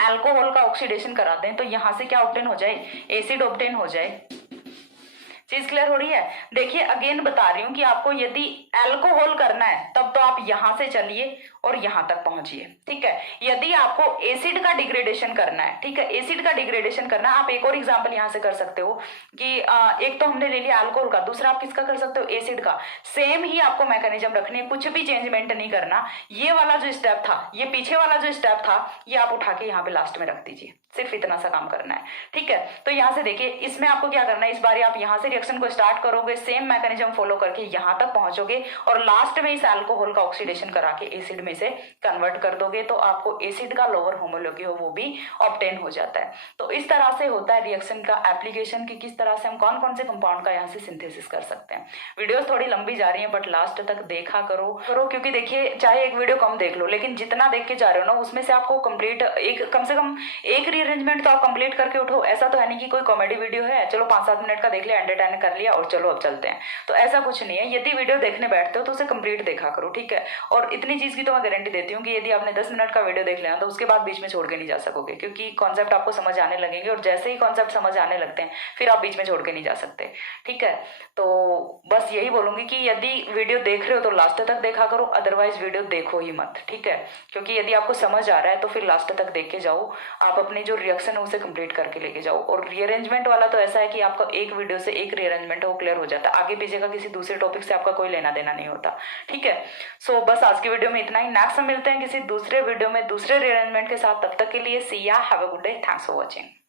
अल्कोहल का ऑक्सीडेशन कराते हैं तो यहां से क्या ऑब्टेन हो जाए, एसिड ऑब्टेन हो जाए। चीज क्लियर हो रही है। देखिए अगेन बता रही हूं कि आपको यदि अल्कोहल करना है तब तो आप यहां से चलिए और यहां तक पहुंचिए, ठीक है। यदि आपको एसिड का डिग्रेडेशन करना है, ठीक है, एसिड का डिग्रेडेशन करना है, आप एक और एग्जांपल यहां से कर सकते हो कि एक तो हमने ले लिया अल्कोहल का, दूसरा आप किसका कर सकते हो, एसिड का। सेम ही आपको मैकेनिज्म रखनी है, कुछ भी चेंजमेंट नहीं करना। ये वाला जो स्टेप था, ये पीछे वाला जो स्टेप था, ये आप उठा के यहाँ पे लास्ट में रख दीजिए। सिर्फ इतना सा काम करना है, ठीक है। तो यहाँ से देखिए, इसमें आपको क्या करना है, इस बार आप यहाँ से रिएक्शन को स्टार्ट करोगे, सेम मैकेनिज्म फॉलो करके यहाँ तक पहुंचोगे और लास्ट में इस अल्कोहल का ऑक्सीडेशन करा के एसिड में से कन्वर्ट कर दोगे तो आपको एसिड का लोअर होमोलॉजी हो वो भी ऑब्टेन हो जाता है। तो इस तरह से होता है रिएक्शन का एप्लीकेशन कि किस तरह से हम कौन कौन से कंपाउंड का यहाँ से सिंथेसिस कर सकते हैं। वीडियोस थोड़ी लंबी जा रही है बट लास्ट तक देखा करो क्योंकि देखिए चाहे एक वीडियो कम देख लो लेकिन जितना देख के जा रहे हो ना उसमें से आपको कंप्लीट कम से कम एक रीअरेंजमेंट तो आप कंप्लीट करके उठो। ऐसा तो है नहीं कि कोई कॉमेडी वीडियो है चलो 5-7 मिनट का देख लिया, एंटरटेन कर लिया और चलो अब चलते हैं, तो ऐसा कुछ नहीं है। यदि वीडियो देखने बैठते हो तो उसे कंप्लीट देखा करो, ठीक है। और इतनी चीज की तो मैं गारंटी देती हूँ कि यदि आपने 10 मिनट का वीडियो देख लिया तो उसके बाद बीच में छोड़ के नहीं जा सकोगे, क्योंकि कॉन्सेप्ट आपको समझ आने लगेंगे और जैसे ही कॉन्सेप्ट समझ आने लगते हैं फिर आप बीच में छोड़ के नहीं जा सकते, ठीक है। तो बस यही बोलूंगी कि यदि वीडियो देख रहे हो तो लास्ट तक देखा करो, अदरवाइज वीडियो देखो ही मत, ठीक है। क्योंकि यदि आपको समझ आ रहा है तो फिर लास्ट तक देख के जाओ, आप अपनी जो रिएक्शन है उसे कंप्लीट करके लेके जाओ। और रीअरेंजमेंट वाला तो ऐसा है कि आपका एक वीडियो से एक रीअरेंजमेंट है वो क्लियर हो जाता है, आगे पीछे का किसी दूसरे टॉपिक से आपका कोई लेना देना नहीं होता, ठीक है। सो बस आज की वीडियो में इतना ही। नेक्स्ट मिलते हैं किसी दूसरे वीडियो में दूसरे रीअरेंजमेंट के साथ, तब तक के लिए सी या, have a good day, thanks for watching.